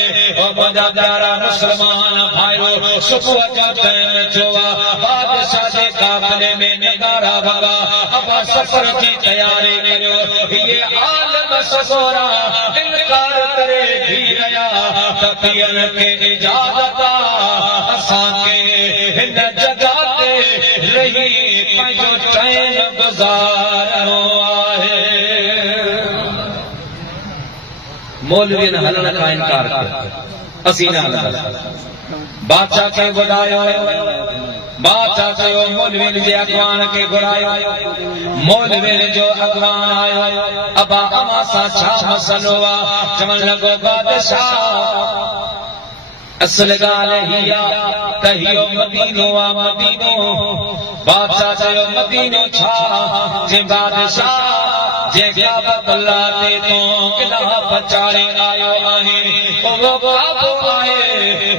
ओ मुंहिंजा प्यारा मुस्लमान भाइयो सुबह जो टाइम चोवा बादशाह जे काफिले में नगारा भगा अब सफर की तैयारी करो ये आलम ससोरा इनकार करे भी रया तपियन के इजाजत असां के हिन जगह ते रही पंहिंजो टाइम गुज़ारणो आहे मौलवी ने हलण का इनकार किया असी न हलंदासीं बादशाह खे घुरायो बादशाह चयो मौलवी जे अॻवान खे घुरायो मौलवी जो अॻवान आयो अबा अमा सां छा मसलो आहे चवण लॻो बादशाह असल ॻाल्हि ही आहे त इहो मदीनो आहे मदीनो बादशाह चयो मदीनो छा जे बादशाह जे काबतुल्लाह ते तो गिलाफ चाड़े आयो आहे वो काबो आहे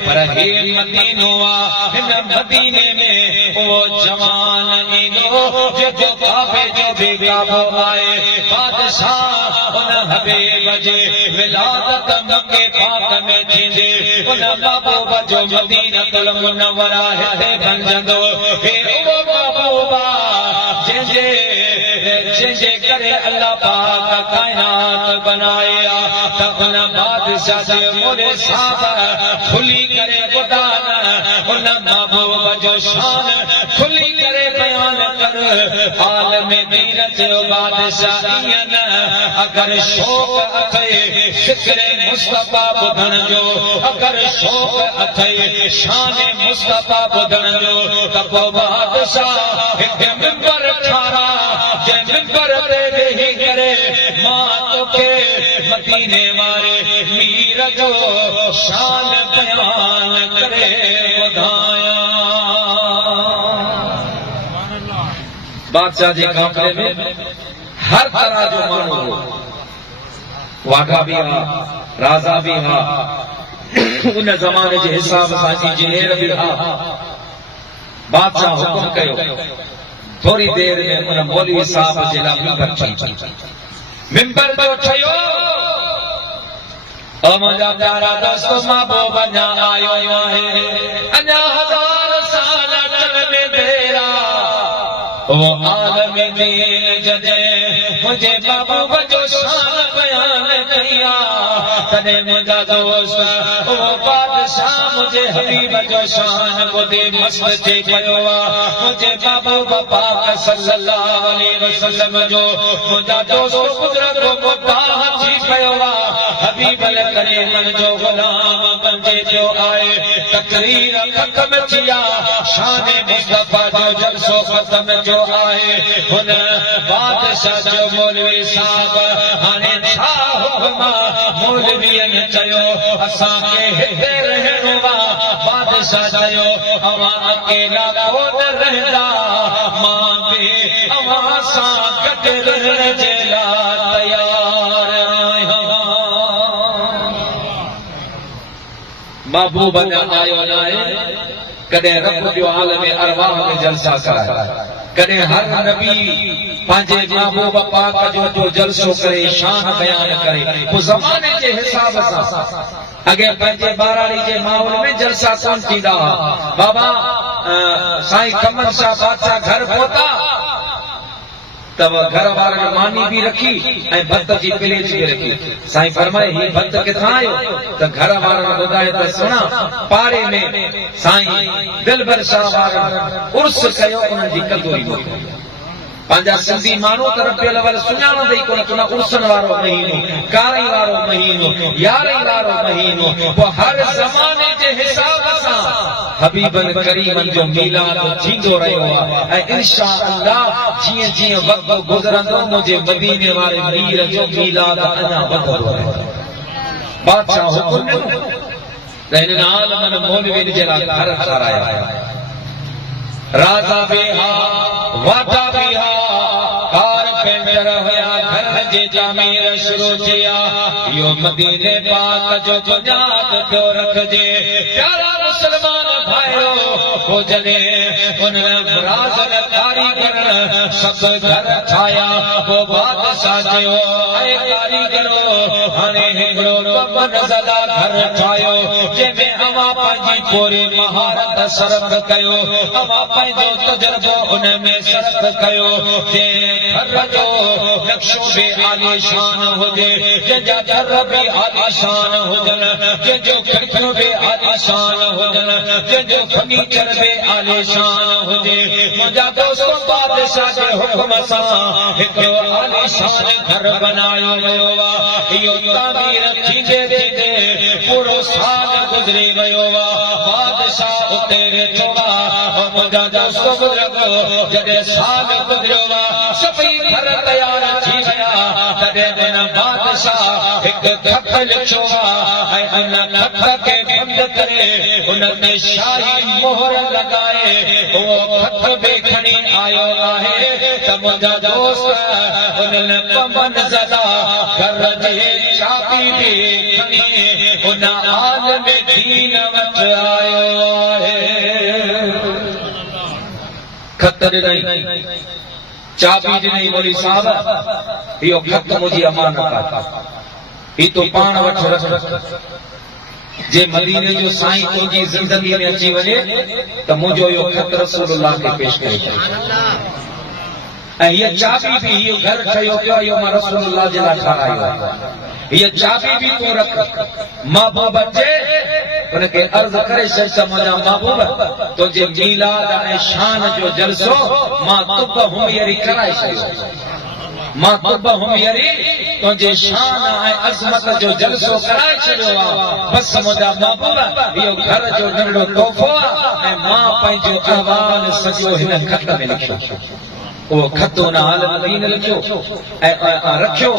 पर हे मदीनो आहे हिन मदीने में वो जवान ईंदो जेको काबे जो बि काबो आहे बादशाह उन हबीब जे विलादत मके पाक में थींदे उन महबूब जो मदीनतुल मुनव्वरा हिते बणजंदो हे वो महबूबा जंहिंजे करे अल्लाह पाक कायनात बनाया त उन बादशाह जे मोरे साहब खुली करे ॿुधान उन महबूब जो शान खुली करे बयान कर आलम दीन जो बादशाह ईअं न अगर शौक़ अथई ज़िक्र मुस्तफा ॿुधण जो अगर शौक़ अथई शान मुस्तफा ॿुधण जो त पोइ बादशाह हिते मिंबर ठारा जे मिंबर ते वेही करे मां तोखे मदीने वारे मीर जो शान बयान करे ॿुधायां बादशाह जे काफ़िले में हर तरह जो माण्हू हो वाघा भी हा राजा भी हा उन ज़माने जे हिसाब सां इंजीनियर भी हा बादशाह हुकुम कयो थोड़ी देर में उन मौलवी साहब जे लाइ मिंबर ठही मिंबर जो ठहियो ओ मुंहिंजा प्यारा दोस्तो महबूब अञा आयो आहे अञा 1000 साल अचण में देर आहे ओ आलम दीन जॾहिं मुंहिंजे महबूब जो शान बयान कई आहे तॾहिं मुंहिंजा दोस्त ओ बादशाह मुंहिंजे हबीब जो शान ॿुधी मस्त थी पियो आहे मुंहिंजे महबूब पाक सल्लल्लाहु अलैहि वसल्लम जो मुंहिंजा दोस्त कुदरत मुताह थी पियो आहे हबीब करीम जो गुलाम बंदे जो आए तकरीर खत्म थिया शान मुस्तफा जो जलसो खत्म जो आए हुन बादशाह जो मौलवी साहब हाने छा हुक्म मौलवीअ ने चयो असां के हिते रहणो आहे बादशाह चयो अवां अकेला कोन रहंदा मां बि अवां सां गॾु रहण जे लाइ तयार आहियां महबूब अञा आयो न आहे कॾहिं रब जो आलम अरवाह में जलसा कराए कॾहिं हर नबी पंहिंजे महबूब पाक जो जलसो करे शान बयान करे पोइ ज़माने जे हिसाब सां अॻे पंहिंजे ॿाराड़ी जे माहौल में जलसा कोन थींदा बाबा साईं कमर शाह बादशाह घर पहुता तब घर वारनि मानी भी रखी ऐं भत जी प्लेट भी रखी साईं फरमाए ही भत किथां आयो त घर वारनि ॿुधाए त सुणा पाड़े में साईं दिलबर शाह वारनि उर्स कयो उन्हनि जी कंदोरी मोकिली पंहिंजा सिंधी माण्हू त रबियल अवल सुञाणंदा ई कोन तुंहिंजो उर्सन वारो महीनो कारी वारो महीनो यारहीं वारो महीनो पोइ हर ज़माने जे हिसाब सां हबीबन करीमन जो मीलाद थींदो रहियो आहे ऐं इंशा अल्लाह जीअं जीअं वक़्तु गुज़रंदो मुंहिंजे मदीने वारे मीर जो मीलाद अञा वधंदो रहंदो बादशाह हुकुम ॾिनो त हिननि आलमनि मौलवीनि जे लाइ घर ठाराया राजा भी हा वाटा भी हा कारपेंटर हुया घर जे तामीर शुरू थिया इहो मदीने पाक जो बुनियाद पियो रखजे प्यारा मुस्लमान भाइयो हो जने उन राज़न कारीगर सब घर ठाया वो बादशाह जो ऐ कारीगरो हाणे हिकिड़ो कमन ज़दा घर ठाहियो जंहिंमें अवां पंहिंजी पूरी महारत सर्फ कयो अवां पंहिंजो तजुर्बो उन में सर्फ कयो जंहिं घर जो नक्शो बि आलीशान हुजे जंहिंजा दर बि आलीशान हुजनि जंहिंजो खिड़कियूं बि आलीशान हुजनि जंहिंजो फर्नीचर बि आलीशान हुजे मुंहिंजा दोस्तो बादशाह जे हुक्म सां हिकिड़ो आलीशान घर बनायो वियो आहे इहो तामीर थींदे थींदे पूरो साल गुज़री वियो आहे बादशाह उते वेठो आहे मुंहिंजा दोस्त बुज़ुर्ग जॾहिं साल गुज़रियो आहे सभई घर तयार थी विया तॾहिं उन बादशाह हिकु खत लिखियो आहे ऐं उन खत खे बंदि करे उन ते शाही मोहर लॻाए उहो खत बि खणी आयो आहे त मुंहिंजा दोस्त उन कमन ज़दा घर जी चाबी बि खणी उन आलम दीन वटि आयो आहे खत ॾिनई चाबी ॾिनई मौलवी साहब इहो खत मुंहिंजी अमानत आहे ही तो पाण वटि रख जे मदीने जो साईं तुंहिंजी ज़िंदगी में अची वञे त मुंहिंजो इहो खत रसूलुल्लाह खे पेश करे ऐं हीअ चाबी बि इहो घर ठहियो पियो इहो मां रसूलुल्लाह जे लाइ ठारायो आहे हीअ चाबी बि तूं रख महबूब अचे उनखे अर्ज़ करे छॾ त मुंहिंजा महबूब तुंहिंजे मीलाद ऐं शान जो जलसो मां तुब हुमियरी कराए छॾियो मां तुब हुमियरी तुंहिंजे शान ऐं अज़मत जो जलसो कराए छॾियो आहे बसि मुंहिंजा महबूब इहो घर जो नंढड़ो तोहफ़ो आहे ऐं मां पंहिंजो अहवाल सॼो हिन खत में लिखियो वो खत उन आलम दीन लिखियो ऐं रखियो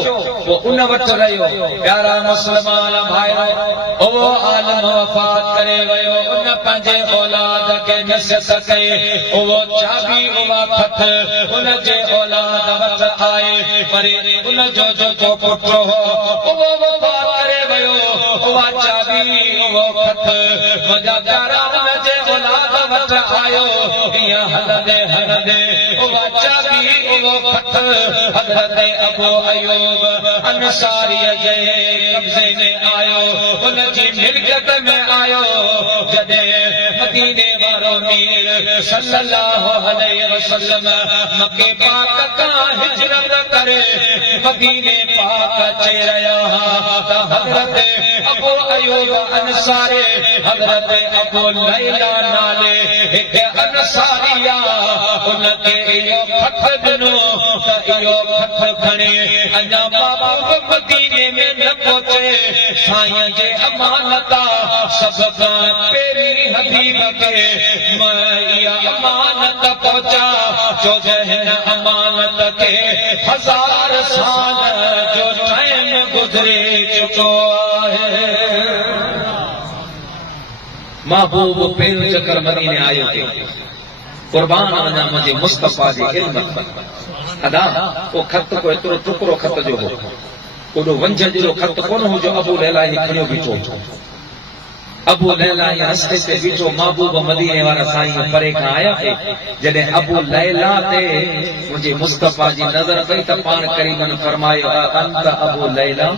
वो उन वटि रहियो प्यारा मुस्लमान भाइरो वो आलम वफ़ात करे वियो उन पंहिंजे औलाद खे नसीहत कई वो चाबी उहा खत उन जे औलाद वटि आए वरी उन जो जेको पुटु हो उहो वफ़ात करे वियो उहा चाबी उहो खत मुंहिंजा प्यारा उन जे औलाद वटि आयो हीअं हलंदे हलंदे उहा वो खत हज़रत अबू अयूब अंसारी जे कब्ज़े में आयो उन जी मिल्कियत में आयो जॾहिं मदीने वारो मीर सल्लल्लाहु अलैहि वसल्लम मक्के पाक खां हिजरत करे मदीने पाक अची रहिया त हज़रत अबू अयूब अंसारी हज़रत अबू लैला नाले हिकु अंसारी उनखे इहो खत ॾिनो त इहो खत खणी अञा महबूब मदीने में न पहुचे साईं जे अमानत सभ खां पहिरीं हबीब खे इहा अमानत पहुचा छो जो हिन अमानत खे 1000 साल जो टाइम गुज़रे चुको आहे महबूब पहिरियों चकर मदीने आयो कुर्बान वञा मुंहिंजे मुस्तफ़ा जे इल्म अदा वो खत को एतिरो टुकड़ो खत जो हो ओॾो वंझ जहिड़ो खत कोन हो जो अबू लैला खे खणियो बीठो अबू लैला रस्ते ते बीठो महबूब मदीने वारा साईं परे खां आया जॾहिं अबू लैला ते मुंहिंजे मुस्तफ़ा जी नज़र पई त पाण करीबन फरमायो अंत अबू लैला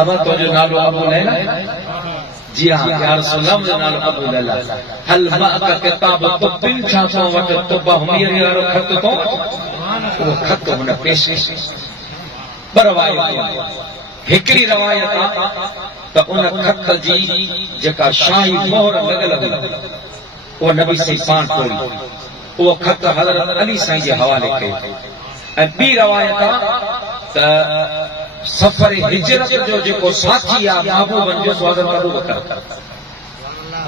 अब तुंहिंजो नालो अबू लैला जी हाँ या रसूलल्लाह मुंहिंजो नालो अबू लैला हल माका किताब तुबिन छा तो वटि तुब हुमियरी वारो खत तो वो खत हुन पेश ॿ रवायत हिकिड़ी रवायत आहे त उन खत जी जेका शाही मोहर लॻल हुई उहो नबी साईं पाण तोड़ी उहो खत हज़रत अली साईं जे हवाले कयो ऐं ॿी रवायत आहे त सफ़र हिजरत जो जेको साथी आहे महबूबन जो हज़रत अबू बकर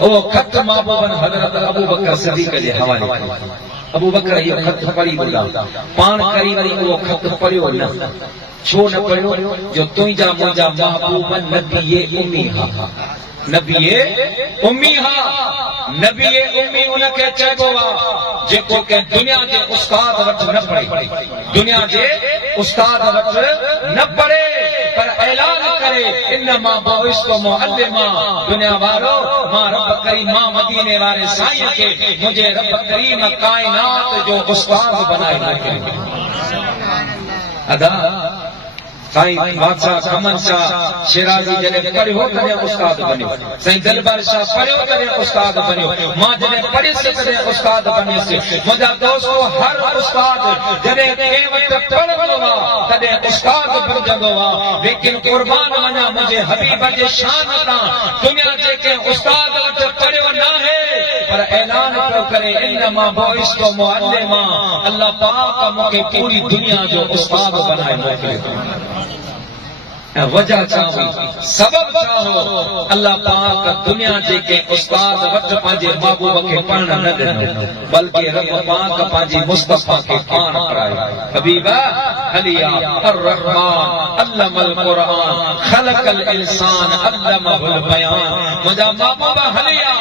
वो खत महबूबन हज़रत अबू बकर सिद्दीक़ जे हवाले कयो अबू बकर इहो खत पढ़ी ॿुधा पाण करी वरी उहो खत पढ़ियो न छो न पढ़ियो जो तुंहिंजा मुंहिंजा महबूब नबीए उम्मी हा नबीए उम्मी हा नबीए उम्मी उनखे चइबो आहे जेको के दुनिया जे उस्ताद वटि न पढ़े दुनिया जे उस्ताद वटि न पढ़े पर ऐलान करे इन्नमा बुइस्तु मुअल्लिमा दुनिया वारो मां रब करीम मां मदीने वारे साईं के मुझे रब करीम कायनात जो उस्ताद बनाए रखे अदा साईं बादशाह कमल शाह शिराजी जॾहिं पढ़ियो तॾहिं उस्ताद बनियो साईं दरबार शाह पढ़ियो तॾहिं उस्ताद बनियो मां जॾहिं पढ़ियसि तॾहिं उस्ताद बनियसि मुंहिंजा दोस्तो हर उस्ताद जॾहिं कंहिं वटि पढ़ंदो आहे तॾहिं उस्ताद बणजंदो आहे लेकिन क़ुर्बान वञा मुंहिंजे हबीब जे शान तां दुनिया जे कंहिं उस्ताद वटि पढ़ियो न आहे पर ऐलान पियो करे इन्नमा बुइस्तु मुअल्लिमा अल्लाह पाक मूंखे पूरी दुनिया जो उस्ताद बनाए मोकिलियो वजह छा हुई सबब छा हो अल्लाह पाक दुनिया जे के उस्ताद वटि पंहिंजे महबूब खे पढ़ण न ॾिनो बल्कि रब पाक पंहिंजे मुस्तफ़ा खे पाण पढ़ायो हबीबा हलिया अर्रहमान अल्लमल क़ुरआन खलकल इंसान अल्लमहुल बयान मुंहिंजा महबूब हलिया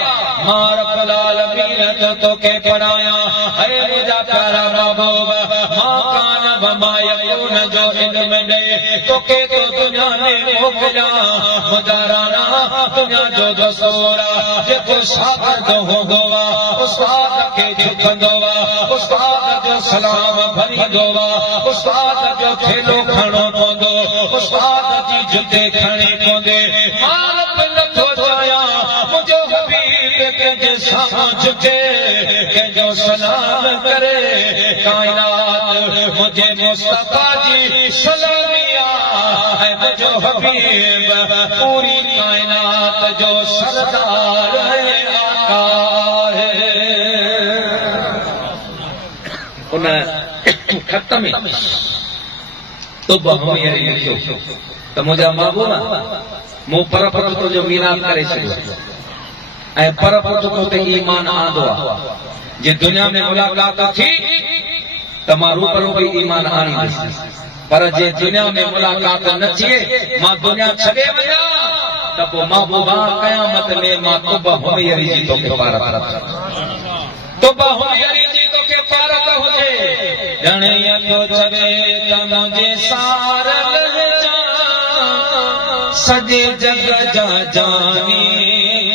मां रब्बुल आलमीन तोखे पढ़ाया है मुंहिंजा प्यारा महबूब मां कान वमा यकून जो इल्म ॾे तोखे तो दुनिया में मोकिलिया मुंहिंजा राणा दुनिया जो दस्तूर जेको शागिर्द हूंदो आहे उस्ताद खे झुकंदो आहे उस्ताद जो सलाम भरींदो आहे उस्ताद जो थेलो खणो पवंदो उस्ताद जी जुते खणी पवंदे मां नथो चाहियां मुंहिंजो हबीब कंहिंजे साम्हूं झुके कंहिंजो सलाम करे कायनात मुंहिंजे मुस्तफ़ा जी सलामी आहे मुंहिंजो हबीब पूरी कायनात जो सरदार है आका है उन खत में तो बहुमेरी लिखियो त मुंहिंजा महबूब मूं पर पुट जो मीरान करे छॾियो ऐं पर पुट ते ईमान आंदो आहे जे दुनिया में मुलाक़ात थी त मां रूबरू बि ईमान आणींदुसि पर जे दुनिया में मुलाक़ात न थिए मां दुनिया छॾे वञा त पोइ महबूबा क़यामत में मां तुब हुमयरी जी तोखे पारत तुब हुमयरी जी तोखे पारत हुजे ॼण तो चवे त मुंहिंजे सार लहजा सॼे जग जा जानी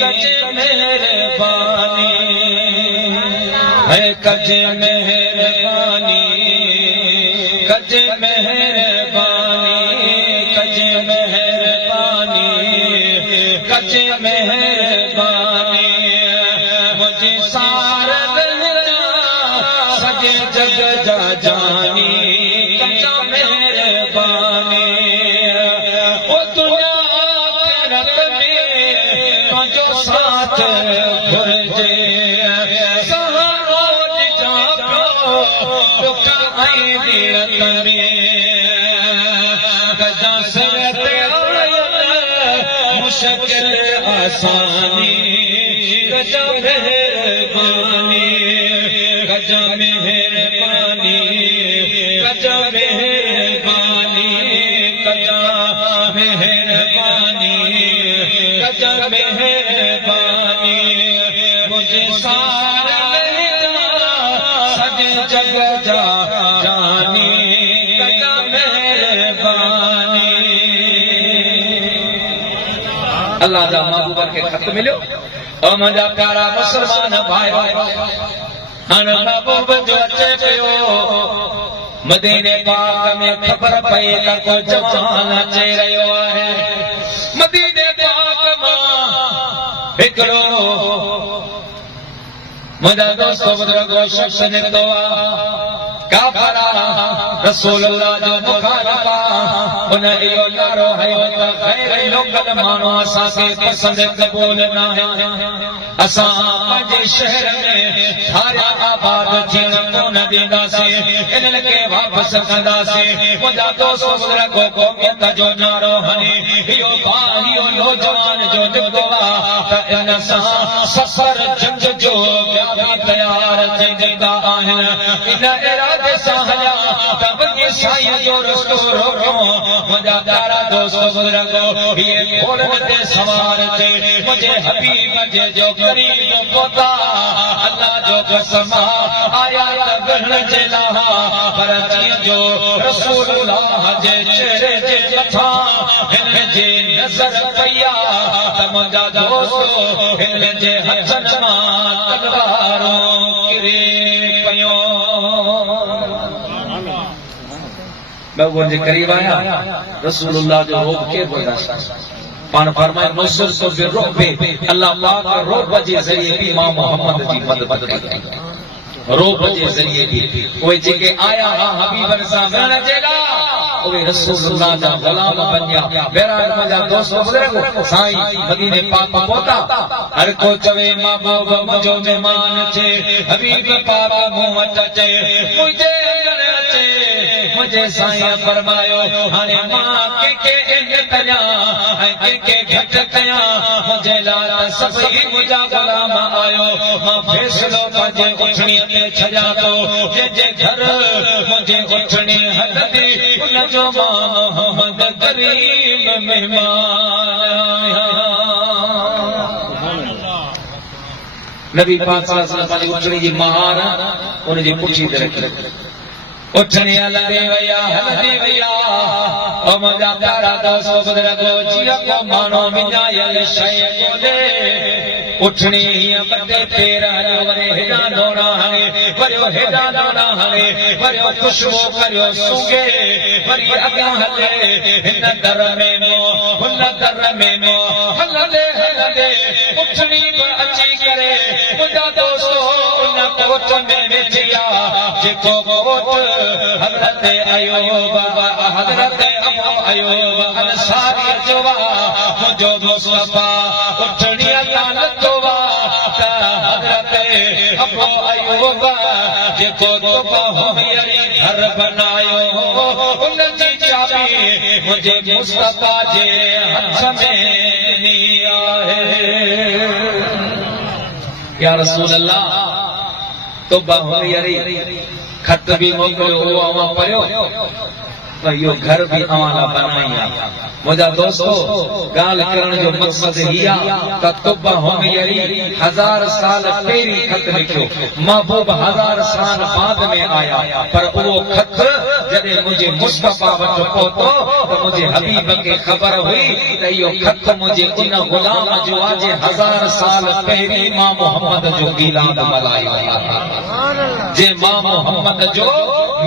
कज मेहरबानी है कज मेहरबानी कज मेहरबानी कज मेहरबानी कज मेहरबानी मुझे सार सॼे जग जा जानी कज मेहरबानी ओ दुनिया आखिरत में तुंहिंजो साथ घुरिजे सहारो ॾिजां पियो दुख ऐं दीरत में गजा सिर ते आयल मुश्किल आसानी गजा मेहरबानी गजा मेहरबानी गजा मेहरबानी गजा मेहरबानी गजा मेहरबानी मुझे सारा सॼे जग जा जानी गजा मेहरबानी अल्लाह जा महबूब खे खत मिलियो ओ मुंहिंजा प्यारा मुसलमान भाई हाणे महबूब जो अचे पियो मदीने पाक में ख़बर पई त को जवान अची रहियो आहे मदीने पाक मां हिकिड़ो मुंहिंजा दोस्त बुजुर्गो शख्स निकितो आहे काफ़र रसूल अल्लाह जो मुखालिफ उन इहो नारो हयो त ग़ैर लोकल माण्हू असांखे पसंदि क़बूल न आहे असां पंहिंजे शहर में हारिया आबाद थियण कोन ॾींदासीं इन्हनि खे वापसि कंदासीं मुंहिंजा दोस्त बुजुर्गो क़ौमियत जो नारो हणी इहो नौजवान जो निकितो आहे त इन सां सफ़र जंग जो ॿिया बि तयार थी वेंदा आहिनि इन इरादे सां हलिया त वञी साईं जो रस्तो रोको मुझा प्यारा दोस्त बुजुर्गो ये घोड़न ते सवार थे मुझे हबीब जे जो करीब पहुंचा अल्लाह जो कसम आया तगण जे लाहा पर जीअं जो रसूलुल्लाह जे चेहरे जे मथा हिन जे नज़र पया त मुझा दोस्त हिन जे हथन मां तलवारूं किरे पयो मैं वो जे करीब आया रसूलुल्लाह जो रोब के बर्दाश्त पान फरमाए नुसर तो बिरोबे अल्लाह पाक रोब जे ज़रिए भी मां मोहम्मद जी मदद कई रोब जे ज़रिए भी ओए जेके आया हा हबीबन सां मिलण जेला ओए रसूलुल्लाह जा गुलाम बनिया बहरहाल मुंहिंजा दोस्त बुजुर्ग साईं मदीने पाक पहुता हर को चवे महबूब मुंहिंजो मेहमान थे हबीब पाक मूं वटि अचे मुंहिंजे अंदर अचे मुझे साईं फरमायो हाणे मां के इन कया ऐं के घट कया मुझे लाल सभई मुझा गुलाम आयो मां फैसलो पंहिंजे उठणी ते छॾियां थो जंहिंजे घर मुंहिंजे उठणी हलंदी उन जो मां मोहम्मद करीम मेहमान नबी पाक सल्लल्लाहु अलैहि वसल्लम पंहिंजी उठणी जी महार उन जी पुठी ते रखी उठणी हलंदी वया ओ मुंहिंजा प्यारा दोस्त बुजुर्गो जीअं को माण्हू विञायल शइ ॻोल्हे उठणी हीअं ॿटे पेर हलियो वरी हेॾां ॾोड़ा हणे वरियो हेॾां ॾोड़ा हणे वरियो ख़ुशबू करियो सूंघे वरी अॻियां हले हिन दर में नो हुन दर में नो हलंदे हलंदे उठणी बि अची करे मुंहिंजा दोस्त उन कोट में वेठी आहे जेको कोट हज़रत अयूब हज़रत अबू अयूब अंसारी जो मुंहिंजो मुस्तफा उठणी लानतो त हज़रत अबू अयूब जेको हुमयरी घर बनायो उन जी चाबी मुंहिंजे मुस्तफा जे हथ में ॾिनी आहे या रसूल अल्लाह तोबा हुमयरी खत भी मोकिलियो उहो अवां पढ़ियो त इहो घर भी अवां लाइ बनाई आहे मुंहिंजा दोस्तो ॻाल्हि करण जो मक़सद ही आहे त तोबा हुमयरी 1000 साल पहिरीं खत लिखियो महबूब 1000 साल बाद में आया पर उहो खत जॾहिं मुंहिंजे मुस्तफा वटि पहुतो त मुंहिंजे हबीब खे ख़बर हुई त इहो खत मुंहिंजे उन गुलाम जो आहे जे 1000 साल पहिरीं मां मोहम्मद जो मीलाद मल्हायो आहे जे मां मोहम्मद जो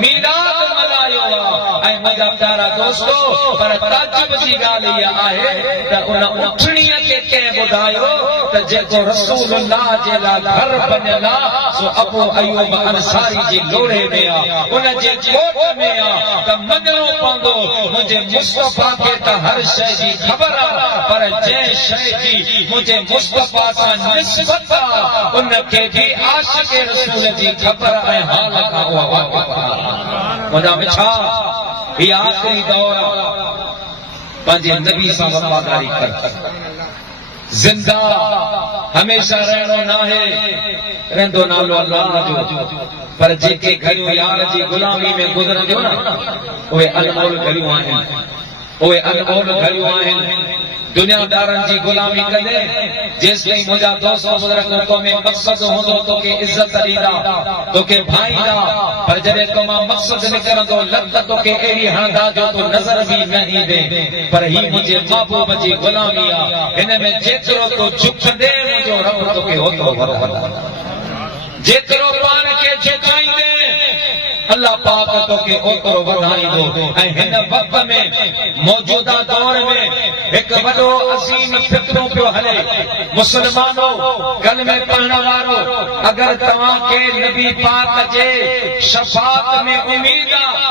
मीलाद मल्हायो आहे ऐं मुंहिंजा प्यारा दोस्तो पर ताजुब जी ॻाल्हि इहा आहे त उन उठणीअ खे कंहिं ॿुधायो त जेको रसूलुल्लाह जे लाइ घर बनियल आहे सो अबू अयूब अंसारी जी लोड़े में आहे उन जे कोट में आहे त मञणो पवंदो मुंहिंजे मुस्तफा खे त हर शइ जी ख़बर आहे पर जंहिं शइ जी मुंहिंजे मुस्तफा सां निस्बत आहे उन खे बि आशिक़ रसूल जी ख़बर ऐं हाल खां उहा वाक़िफ़ आहे मुंहिंजा मिठा हीअ आख़िरी दौर पंहिंजे नबी सां वफ़ादारी कर जिंदा हमेशा रहणो नाहे रहंदो नालो अल्लाह जो पर जेके घड़ियूं यार जी गुलामी में गुज़रंदियूं न उहे अनमोल घड़ियूं आहिनि उहे अनमोल घड़ियूं आहिनि दुनियादारनि जी गुलामी कंदे जेसिताईं मुंहिंजा दोस्त बुज़ुर्ग तो में मक़सद हूंदो तोखे इज़त ॾींदा तोखे भाईंदा पर जॾहिं तो मां मक़सद निकिरंदो लत तोखे अहिड़ी हणंदा जो तो नज़र बि न ईंदे पर ही मुंहिंजे महबूब जी गुलामी आहे हिन में जेतिरो तो झुकंदे मुंहिंजो रब तोखे ओतिरो वरंदा जेतिरो पाण खे झुकाईंदे अल्लाह पाक तोखे ओतिरो वधाईंदो ऐं हिन वक़्त में मौजूदा दौर में हिकु वॾो अज़ीम फितरो पियो हले मुस्लमानो कलमे पढ़ण वारो अगरि तव्हांखे नबी पाक जे शफ़ाअत में उमीद आहे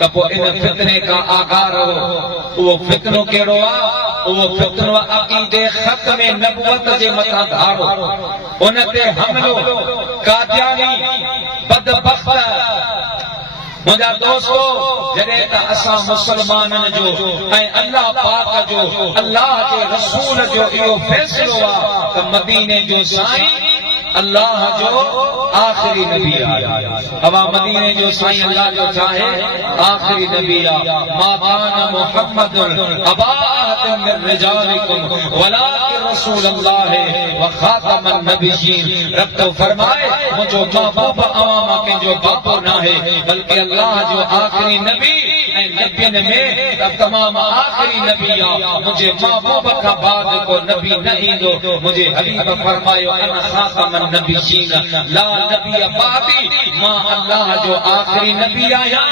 त पोइ इन फितने खां आगार उहो फितनो कहिड़ो आहे उहो फितनो अक़ीदे ख़त्म नबुवत जे मथां धारो उन ते हमलो कादियानी बदबख्त मुंहिंजा दोस्तो जॾहिं त असां मुस्लमाननि जो ऐं अल्लाह पाक जो अल्लाह जे रसूल जो इहो फ़ैसिलो आहे त मदीने जो साईं अल्लाह जो आखिरी नबी आया। अब मदीने जो साईं अल्लाह जो चाहे आखिरी नबी आ। मा काना मुहम्मदुन अबा अहदिन मिन रिजालिकुम वलाकिन रसूलुल्लाह व खातमन नबिय्यीन। रब तो फरमाए मुझो महबूब अवामा के जो बापो ना है बल्कि अल्लाह जो आखिरी नबी नबियन में तमाम आखिरी नबी आ। मुझे महबूब का बाद को नबी नहीं दो। मुझे हबीब फरमायो अना खातमन नबिय्यीन ला नबी बादी। मां अल्लाह जो आखिरी नबी आया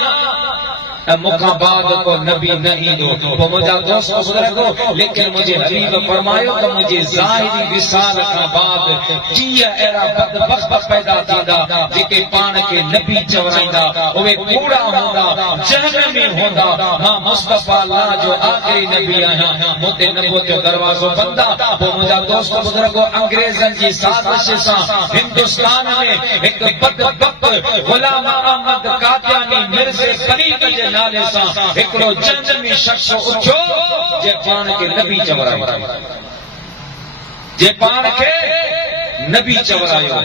मुखा बाद को नबी नहीं दो। तो मुझा दोस्त बुजुर्गो लेकिन मुझे हबीब फरमायो तो मुझे ज़ाहिरी विसाल का बाद किया एरा बदबख्त पैदा थींदा जेके पाण के नबी चवराइंदा उहे कूड़ा होंदा जहन्नमी होंदा। मां मुस्तफा अल्लाह जो आखिरी नबी आया मुते नबूवत जो दरवाजो बंदा। तो मुझा दोस्त बुजुर्गो अंग्रेजन जी साजिश सां हिंदुस्तान में एक बदबख्त गुलाम अहमद कादियानी मिर्ज़े फरीद जे नाले सां हिकिड़ो जन्मी शख्स उठियो जे पाण खे नबी चवरायो जे पाण खे नबी चवरायो।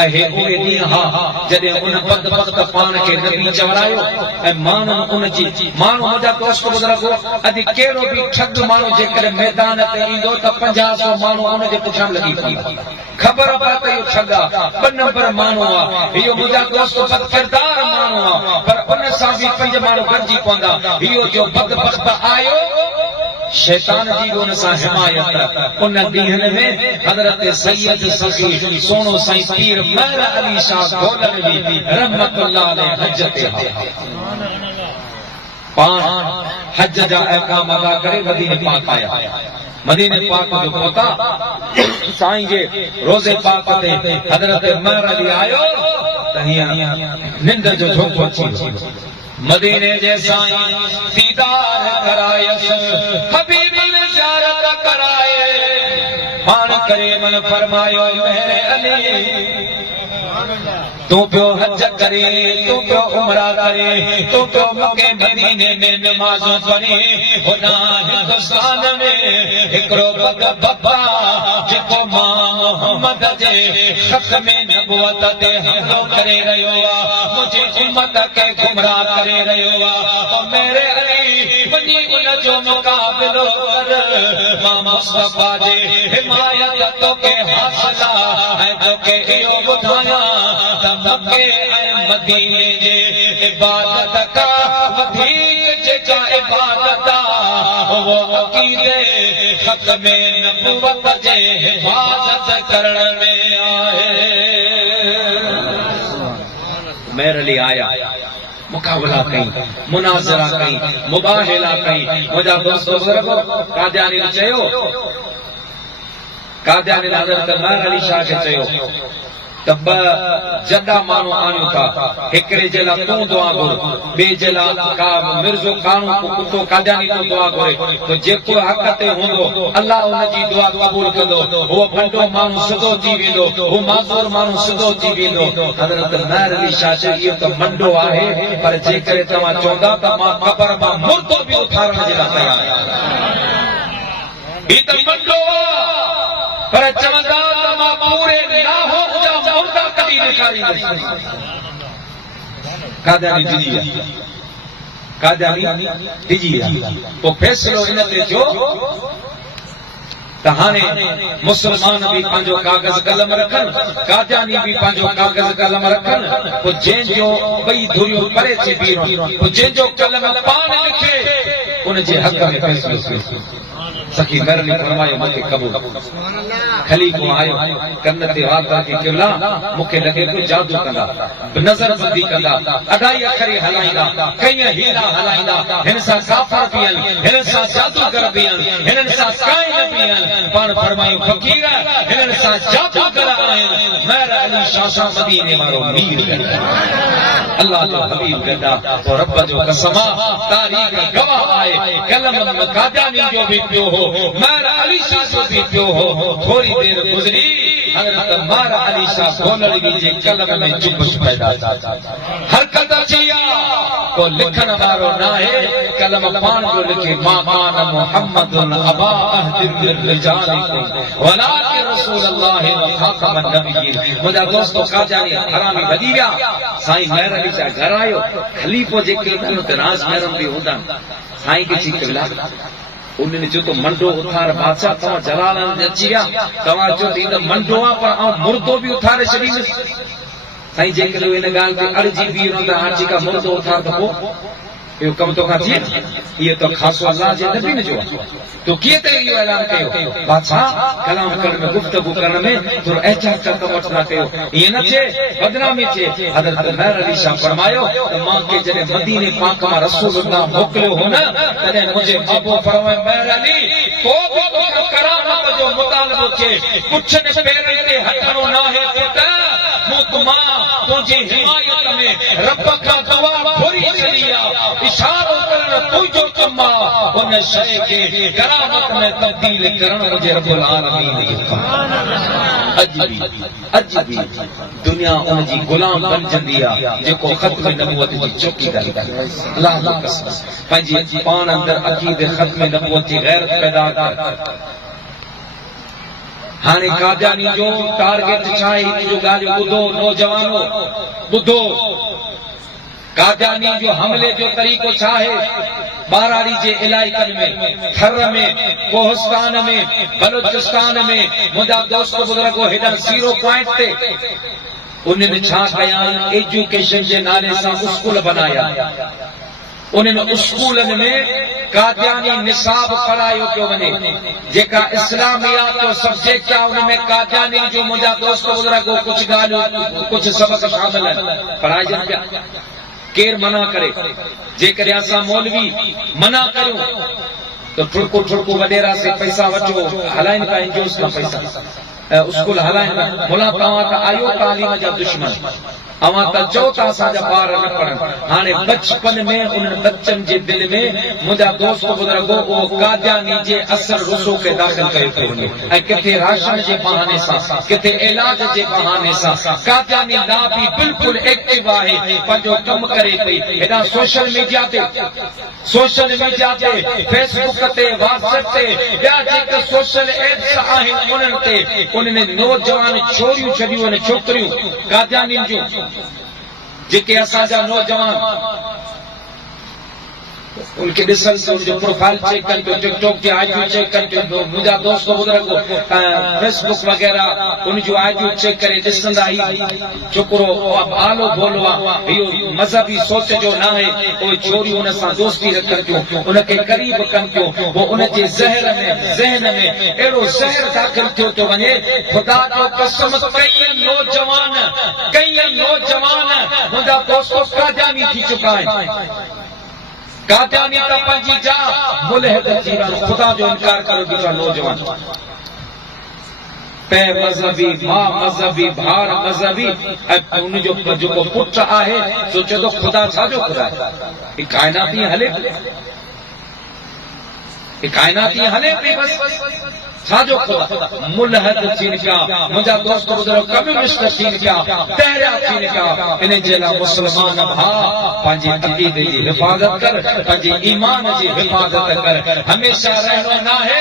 ऐं उहे ॾींहं हा जॾहिं उन बदबख्त पाण खे नबी चवरायो ऐं माण्हू उन जी माण्हू मुंहिंजा दोस्त बुज़ुर्गो अॼु कहिड़ो बि ठग माण्हू जेकॾहिं मैदान ते ईंदो त 50-100 माण्हू उन जे पुठियां लॻी पवंदा। ख़बर पए त इहो ठग आहे 2 नंबर माण्हू आहे इहो मुंहिंजा दोस्त बदकिरदार माण्हू आहे पर उन सां बि 5 माण्हू गॾिजी पवंदा। इहो जो बदबख्त आयो शैतान जी भी उन सां हिमायत। उन ॾींहनि में हज़रत सैयद सखी सोनो साईं पीर महर अली शाह गोलनवी रहमतुल्लाह अलैह हज ते पाण हज जा अहकाम अदा करे मदीने पाक आया। मदीने पाक जो पहुता साईं जे रोज़े पाक ते हज़रत महर अली आयो त हीअं निंड जो झोंको अची वियो। मदीने जे साईं दीदार करायस हबीब ने ज़ियारत कराए पाण करे मन फरमायो महर अली तू पियो हज करे तू पियो उमरा करे तू पियो मके मदीने में नमाज़ पढ़े। होना हिंदुस्तान में हिकिड़ो बब्बा जेको मां मोहम्मद जे हक़ में नबूवत ते हमलो करे रहियो आहे मुंहिंजी उम्मत खे गुमराह करे रहियो आहे। मेरे अली वञी उन जो मुक़ाबिलो कर। मां मुस्तफा जे हिमायत तोखे हासिल ऐं तोखे इहो ॿुधायां त मके ऐं मदीने जे इबादत खां वधीक जेका इबादत आहे उहो अक़ीदे हक़ में नबूवत जे हिफ़ाज़त करण में आहे। महर अली आया मुकाबला कई मुनाज़रा कई मुबाहिला कई। मुंहिंजा दोस्त बुज़ुर्गो कादियानी चयो कादियानी हज़रत महर अली शाह खे चयो त 2 जॾा माण्हू आणियूं था हिकिड़े जे लाइ तूं दुआ घुर ॿिए जे लाइ का मिर्ज़ो कानू कुतो कादियानी तो दुआ घुरे तो जेको हक़ ते हूंदो अल्लाह उन जी दुआ क़बूल कंदो। उहो भंडो माण्हू सिधो थी वेंदो उहो माज़ूर माण्हू सिधो थी वेंदो। हज़रत महर अली शाह चयो इहो त मंडो आहे पर जेकॾहिं तव्हां चवंदा त मां क़बर मां मुर्दो बि उथारण जे लाइ तयार आहियां। हीउ त मंडो पर चवंदा त मां पूरे लाहौर जा मुर्दा कॾहिं ॾेखारींदुसि। कादियानी डिॼी विया कादियानी डिॼी विया। पोइ फ़ैसिलो इन ते थियो त हाणे मुस्लमान भी पंहिंजो कागज़ कलम रखनि कादियानी भी पंहिंजो कागज़ कलम रखनि। पोइ जंहिंजो ॿई धुरियूं परे थी बीहनि पोइ जंहिंजो कलम पाण लिखे उन जे हक़ में फ़ैसिलो थियो। सखी महर अली फरमायो मूंखे क़बूल। खलीफ़ो आयो कन ते वात रखी क़िबला मूंखे लॻे पियो जादू कंदा नज़रबंदी कंदा अढाई अखरी हलाईंदा कई हीरा हलाईंदा हिन सां काफ़िर बि आहिनि हिन सां जादूगर बि आहिनि हिननि सां काइन बि आहिनि। पाण फरमायूं फ़क़ीर हिननि सां जादूगर आहिनि। महर अली शाह सां मदीने वारो मीर अल्लाह जो हबीब गदा तो रब जो कसम तारीख़ गवाह आहे कलम में कादियानी जो भी पियो हो महर अली शाह जो भी पियो हो। थोड़ी देर गुज़री हज़रत मार अली शाह गोलड़ी जे कलम में जुबस पैदा हरकत अचिया को लिखण वारो ना है कलम पान जो लिखे मामान मुहम्मदुन अबा अहदिल रिजालिकुम वलाकिन रसूलुल्लाह व खातमन नबिय्यीन। मुझा दोस्तों काजानी हरामी वधी विया साईं महर अली शाह घर आयो खलीफो जेके हुननि राज महरम भी होंदा साईं के जी किला उन्हें जो तो मंडो उठार बादशाह तवा जलालन अची विया तवा जो इन मंडो आ पर ऐं मुर्दो भी उठारे छॾींदुसि साईं जेकॾहिं इन ॻाल्हि ते अड़जी बीह रहंदा हाजी का मुर्दो उठार त पोइ इहो कमु तोखां थिए इहो त ख़ासो अल्लाह जे नबी जो तो कीअं त इहो ऐलान कयो बादशाह कलाम करण में गुफ़्तगू करण में थोरो एहतियात कर कमु वठंदा कयो ईअं न थिए बदनामी थिए। हज़रत महर अली शाह फरमायो त मां के जॾहिं मदीने पाक मां रसूलुल्लाह मोकिलियो हो न तॾहिं मुंहिंजे बाबो फरमायो महर अली को बि तोखे करामत जो मुतालबो थिए पुछनि पेरनि ते हथणो नाहे पुट मूं तुंहिंजी हिमायत में रब खां दुआ घुरी छॾी आहे इशारो करण तुंहिंजो कमु आहे उन शइ खे करामत में तब्दील करण मुंहिंजे रब्बुल आलमीन जो कमु अॼु बि दुनिया उनजी गुलाम बणजंदी आहे जेको ख़त्म नबूवत जी चौकीदारी करे अल्लाह जी कसम पंहिंजी पाण अंदरि अक़ीदे ख़त्म नबूवत जी गैरत पैदा कर। हाणे कादियानी जो टारगेट छा आहे इन जो ॻाल्हि ॿुधो नौजवानो ॿुधो कादियानी जो हमले जो तरीक़ो छा आहे बाराड़ी जे इलाइक़नि में थर में कोहिस्तान में बलूचिस्तान में मुंहिंजा दोस्त बुज़ुर्गो हेॾा सीरो पॉइंट ते उन्हनि छा कया एजुकेशन जे नाले सां स्कूल बनाया उन्हनि स्कूलनि में कादियानी निसाब पढ़ायो पियो वञे जेका इस्लामियात जो सब्जेक्ट आहे उन में कादियानी जो मुंहिंजा दोस्त बुज़ुर्गो कुझु ॻाल्हियूं कुझु सबक शामिल आहिनि पढ़ाइजनि पिया केर मना करे जेकॾहिं असां मौलवी मना कयूं तो ठुड़को ठुड़को वडेरा से पैसा वठो हलाइनि पिया एनजीओस खां पैसा स्कूल हलाइनि पिया मुला तव्हां त आयो तालीम जा दुश्मन अवां त चओ था असांजा ॿार न पढ़नि हाणे बचपन में उन्हनि बच्चनि जे दिलि में मुंहिंजा दोस्त बुज़ुर्गो उहो कादियानी जे असर रुसो खे दाख़िल कयो पियो वञे ऐं किथे राशन जे बहाने सां किथे इलाज जे बहाने सां कादियानी लाबी बिल्कुलु एक्टिव आहे पंहिंजो कमु करे पई हेॾा सोशल मीडिया ते फेसबुक ते व्हाट्सएप ते ॿिया जेके सोशल एप्स आहिनि उन्हनि ते उन्हनि नौजवान छोरियूं छॾियूं आहिनि छोकिरियूं कादियानियुनि जूं जेके असांजा नौजवान उनके ॾिसनि तो उनजो प्रोफाइल चेक कनि पियो टिकटॉक जे आईडियूं चेक कनि पियो मुंहिंजा दोस्त बुज़ुर्ग फेसबुक वग़ैरह उनजूं आईडियूं चेक करे ॾिसंदा ही छोकिरो आलो भोलो आहे इहो मज़हबी सोच जो न आहे उहे छोरियूं उन सां दोस्ती रखनि थियूं उनखे क़रीब कनि थियूं पोइ उनजे ज़हन में अहिड़ो ज़हर दाख़िल थियो थो वञे ख़ुदा जो कसम कई नौजवान मुंहिंजा दोस्त कादियानी थी चुका आहिनि कादियानी त पंहिंजी जा मुल्हिद थी विया ख़ुदा जो इनकार करो बीठा नौजवान पे मज़हबी मां मज़हबी भार मज़हबी ऐं उनजो जेको पुटु आहे सो चए थो ख़ुदा छाजो ख़ुदा आहे ही काइनात ईअं हले पई बस छाजो ख़ुदा मुल्हिद थियनि पिया मुंहिंजा दोस्त बुज़ुर्ग कम्युनिस्ट थियनि पिया तहरिया थियनि पिया इन जे लाइ मुस्लमान भाउ पंहिंजे अक़ीदे जी हिफ़ाज़त कर पंहिंजे ईमान जी हिफ़ाज़त कर हमेशह रहंदो नाहे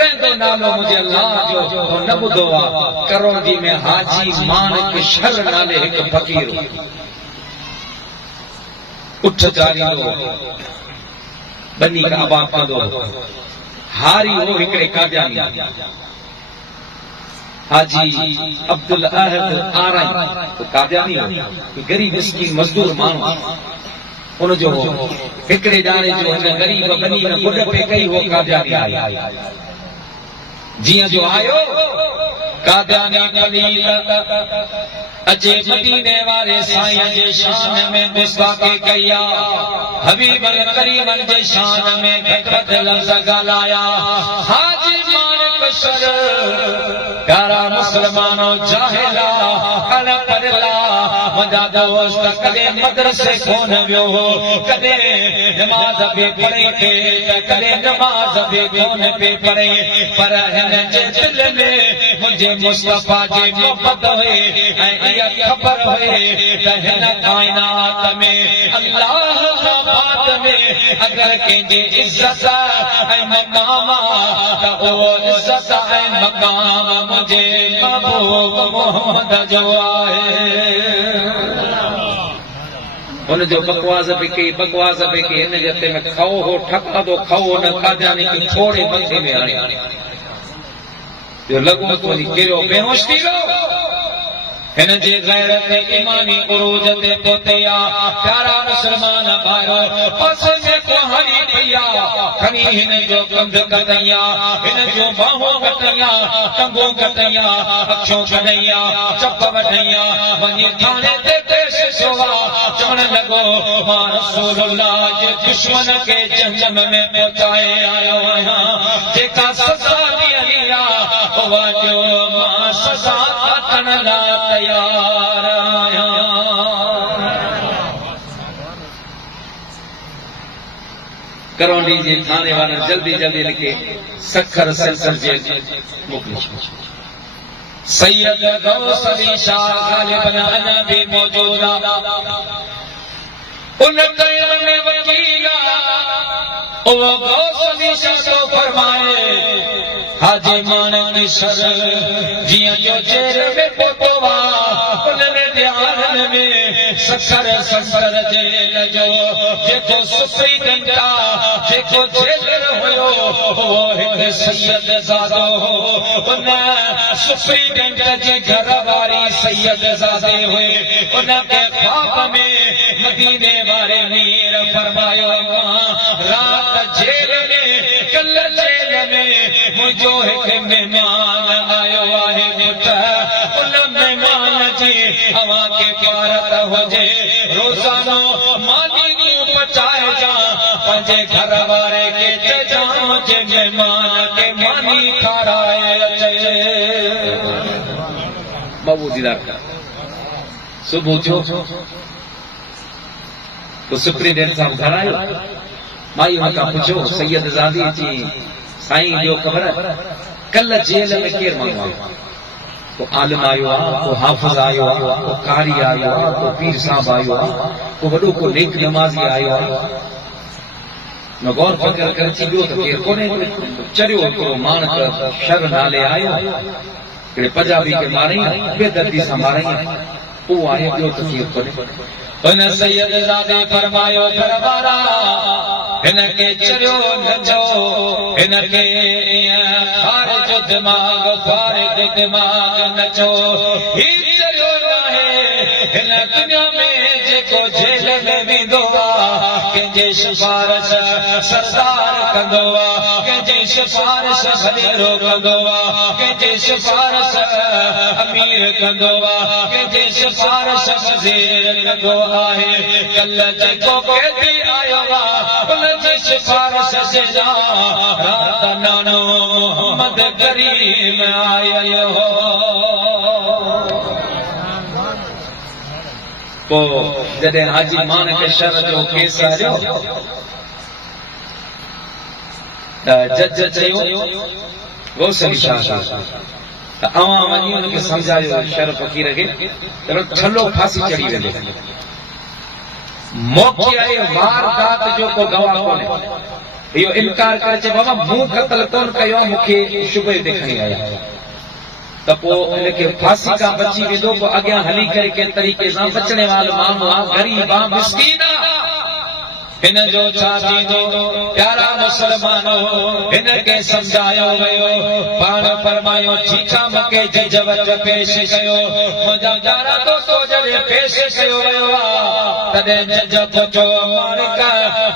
रहंदो नालो मुंहिंजे अल्लाह जो न ॿुधो आहे करोंदी में हाजी मानिक शर नाले हिकु फ़क़ीर उठ चालींदो बनी का आबाद कंदो हारी हो हिकड़े कादियानी हाजी अब्दुल अहद आराई तो कादियानी हो गरीब मिस्कीन मजदूर माण्हू उनजो हिकड़े ॼाणे जो हिन गरीब बनी न गुड पे कई हो कादियानी आई जीअं जो आयो कादियानी पलील अचे मदीने वारे साईं जे शान में गुस्ताखी कया हबीब करीम जे शान में घट लफ़्ज़ ॻाल्हाया हाजी मालिक शर प्यारा मुसलमानो जाहिला अनपढ़ला मुंहिंजा दोस्त कॾहिं मदरसे कोन वियो हो कॾहिं नमाज़ बि पढ़े पे कॾहिं नमाज़ बि कोन पे पढ़े पर हिन जे दिल में मुझे मुस्तफा जी मोहब्बत हुए ऐ खबर हुए तहन कायनात में अल्लाह का बात में अगर कंहिंजे इज्जत ऐ मकाम त ओ इज्जत ऐ मकाम मुझे महबूब मोहम्मद जो आहे उन जो बकवास बिके हिन जे हथ में खाओ हो ठका तो खाओ न कादियानी के थोड़े मथे में आणे जो लॻो तो गिरो बेहोश थी वियो हिन जे गैरत ईमानी उरूज ते पहुतया प्यारा मुसलमान भाइरो पस में को हरी भैया खणी हिन जो कंध कटैया हिन जो बाहों कटैया टंगों कटैया अखियों कटैया चप वठैया वञी थाने ते पेश सोवा चवण लॻो मां रसूलुल्लाह जे दुश्मन के जहन्नम में पहुंचाए आयो आहियां जेका सज़ा ॾियणी आहे उहा जो मां सज़ा वठण लाइ तयार आहियां करौंडी जे थाने वारनि जल्दी जल्दी लिखे सखर सेंसर जे मोकिलियो सैयद गौस अली शाह गालिबन अना भी मौजूद उन कयम में वकीला ओ गौस अली शाह तो फरमाए हाजी मानक सर जिया जो जेल में पोतवा उनने ध्यान में सखर सखर जेल जो जेको सुप्रीडेंटा जेको जेलर हुयो वो हिक सैयद ज़ादो हो उन सुप्रीडेंट जी घर वारी सैयद ज़ादे हुए उनके ख्वाब में मदीने वाले मीर फरमायो रात जेल में कल जेल में मुझो एक मेहमान आयो आहे मुठ उन मेहमान जी हवा के पारत हुजे रोजानो मानी क्यों पचाए जा पंजे घर वारे के चजा मुझे मेहमान के मानी खाराए अचे बाबू दीदार का सुबह जो तो सुप्रीडेंट साहब घर आयो माई उनका पूछो सैयद ज़ादी जी साईं जो खबर कल जेल में केर मांगो को आलिम आयो को हाफिज आयो को कारी आयो को पीर साहब आयो को वडो को नेक नमाज़ी आयो न गौर फकर कर चियो तो केर कोने चरियो को मान कर शर नाले आयो के पंजाबी के मारे बेदर्दी से मारे वो आए जो तो केर कोने उन सैयद ज़ादे फरमायो दरबारा इनके चरियो नचो इनके खारिज दिमाग नचो ही चरियो नाहे इन दुनिया में जेको जेल में वेंदो आहे कंहिंजे सिफारिश सरदार कंदो आहे कंहिंजे सिफारिश भलेरो कंदो आहे कंहिंजे सिफारिश अमीर कंदो आहे कंहिंजे सिफारिश वज़ीर कंदो आहे कल जेको कैदी आयो आहे उन जी सिफारिश से जा रात नानो मोहम्मद करीम आयो हो को जॾहिं हाजी मान के शर जो केस आयो त जज चयो गौस अली शाह त अवां वञी उनखे सम्झायो शर फ़कीर खे त ठलो फांसी चढ़ी वेंदे मौके आए वारदात जो को गवाह कोने यो इनकार करे चे बाबा मूं कत्ल कोन कयो मूंखे शुबह देखणी आया त पो इनके फांसी का बची वेंदो को अॻियां हली करे के तरीक़े सां बचणे वारो माण्हू आहे गरीब आहे मिस्कीन आहे हिन जो छा थींदो प्यारा मुसलमानो हिन के सम्झायो वियो पाण फरमायो ठीकु आहे मूंखे जज वटि पेश कयो मुंहिंजा यारा दोस्तो जॾहिं पेश कयो वियो आहे तॾहिं जज पुछो मालिक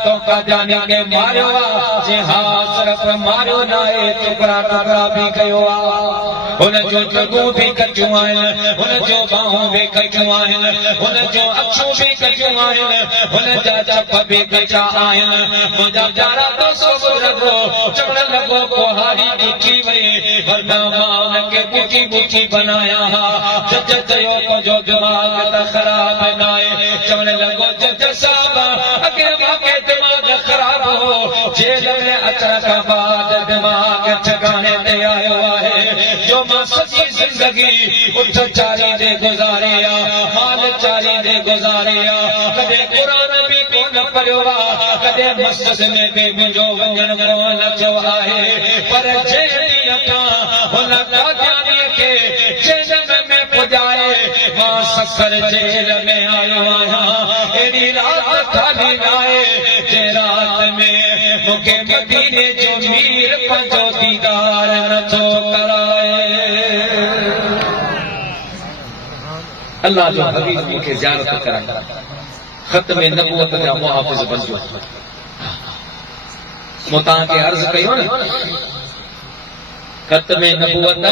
तोखा जानी के मारियो आहे जे हा सिर्फ़ मारियो न आहे टुकड़ा टुकड़ा बि कयो आहे हुन जो टंगूं बि कटियूं आहिनि हुन जो बाहूं बि कटियूं आहिनि हुन जो अखियूं बि कटियूं आहिनि हुन जा चप बि कचा आहिनि मुंहिंजा यारा दोस्तो लॻो चवण लॻो कुहारी ॾिठी वई वरना मां हुनखे ॿुधी ॿुधी बनाया हा जज चयो तुंहिंजो दिमाग़ त ख़राब न आहे चवण लॻो जज साहब अॻे मूंखे दिमाग़ ख़राब हो जेल में अचण खां बाद दिमाग़ ठिकाणे ते आयो आहे जो मां सची जिंदगी उठ चारी दे गुजारिया माल चारी दे गुजारिया कदे कुरान भी कोन पढ़ियो कदे मस्जिद में भी मुंहिंजो वञण कोन थियो आहे पर जहिड़ी अखां हुन कादियानी खे जेल में पुॼाए मां ससर जेल में आयो आहियां एॾी रात खाली नाहे जे रात में मूंखे मदीने जो मीर पंहिंजो दीदार नथो कराए अल्लाह जो हबीब मूंखे ज़ियारत कराए ख़त्म नबूवत जा मुहाफ़िज़ बणिजो मूं तव्हांखे अर्ज़ कयो न ख़त्म नबूवत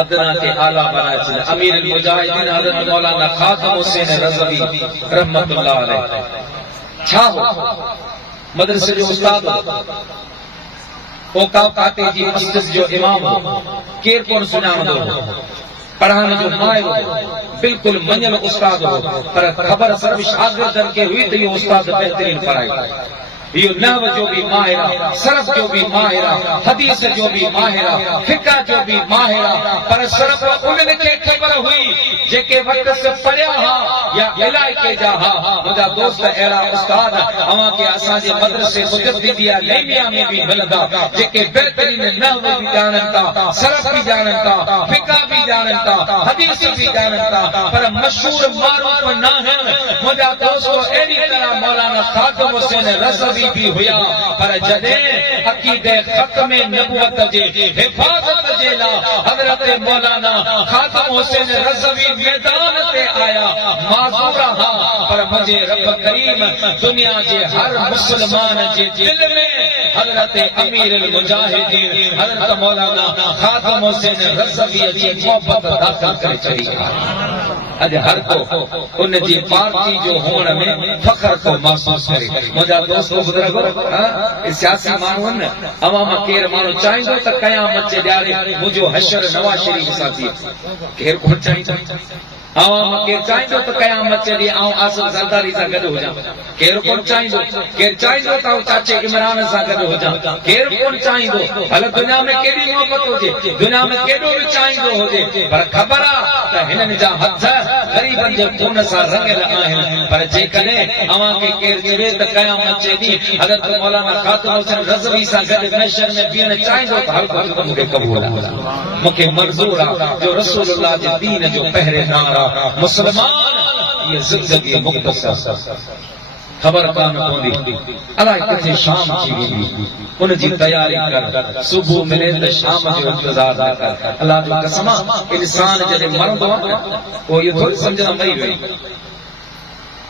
अदना के आला बनाए छॾिया अमीर मुजाहिदीन हज़रत मौलाना ख़ातम हुसैन रज़वी रहमतुल्लाह अलैह छा हो मदरसे जो उस्ताद हो औकाफ काटे जी मस्जिद जो इमाम हो केर कोन सुञाणंदो हो पढ़ाने जो माहिर हो बिल्कुल मञल उस्ताद हो पर ख़बर सिर्फ शागिर्दनि खे हुई त इहो उस्ताद बहितरीन पढ़ाए यो नहव जो भी माहिरा सरफ जो भी माहिरा हदीस जो भी माहिरा फिक़ह जो भी माहिरा पर सिर्फ उन्हनि खे ख़बर हुई जेके वक्त से पढ़िया हा या इलाइके जा हा मुंहिंजा दोस्त अहिड़ा उस्ताद अवां खे असांजे मदरसे मुजद्दिदिया लेमिया में भी मिलंदा जेके बहितरीन नहव भी ॼाणनि था सरफ भी ॼाणनि था फिक़ह भी ॼाणनि था हदीस भी ॼाणनि था पर मशहूर मारूफ़ न आहिनि मुंहिंजा दोस्त अहिड़ी तरह मौलाना ख़ातम हुसैन रज़वी भी हुया पर जॾहिं अक़ीदे ख़त्म नबूवत जे हिफ़ाज़त जे लाइ हज़रत मौलाना ख़ातम हुसैन रज़वी मैदान ते आया माज़ूर हा पर मुंहिंजे रब करीम दुनिया जे हर मुस्लमान जे दिल में हज़रत अमीर मुजाहिदीन हज़रत मौलाना ख़ातम हुसैन रज़वी जी मोहब्बत दाख़िल करे छॾी अॼु हर को उन जी पार्टी जो हुअण में फ़ख्र को महसूस करे मुंहिंजा दोस्त बुज़ुर्ग सियासी माण्हू आहिनि अवां मां केरु माण्हू चाहींदो त क़यामत जे ॾियारे मुंहिंजो हशर नवाज़ शरीफ़ सां थिए केरु कोन चाहींदो अवां मां केरु चाहींदो त क़यामत जे ॾींहुं आउं आसिफ ज़रदारी सां गॾु हुजां केरु कोन चाहींदो केरु चाहींदो त आउं चाचे इमरान सां गॾु हुजां केरु कोन चाहींदो भले दुनिया में केॾी मोहबत हुजे दुनिया में केॾो बि चाहींदो हुजे पर ख़बर आहे त हिननि जा हथ ग़रीबनि जे खून सां रंगियल आहिनि पर जेकॾहिं अवां खे केरु चवे त क़यामत जे ॾींहुं हज़रत मौलाना ख़ातम हुसैन रज़वी सां गॾु महशर में बीहण चाहींदो त हर वक़्तु मूंखे क़बूल आहे मूंखे मंज़ूर आहे जो रसूलुल्लाह जे दीन जो पहिरेदार मुसलमान ये जिंदगी मुख़्तसर ख़बर कान पवंदी अलाए किथे शाम थी वेंदी उन जी तयारी कर सुबुह मिले त शाम जो इंतज़ार न कर अल्लाह जी कसम इंसान जॾहिं मरंदो आहे न पोइ इहो थोरी सम्झंदा मरी वई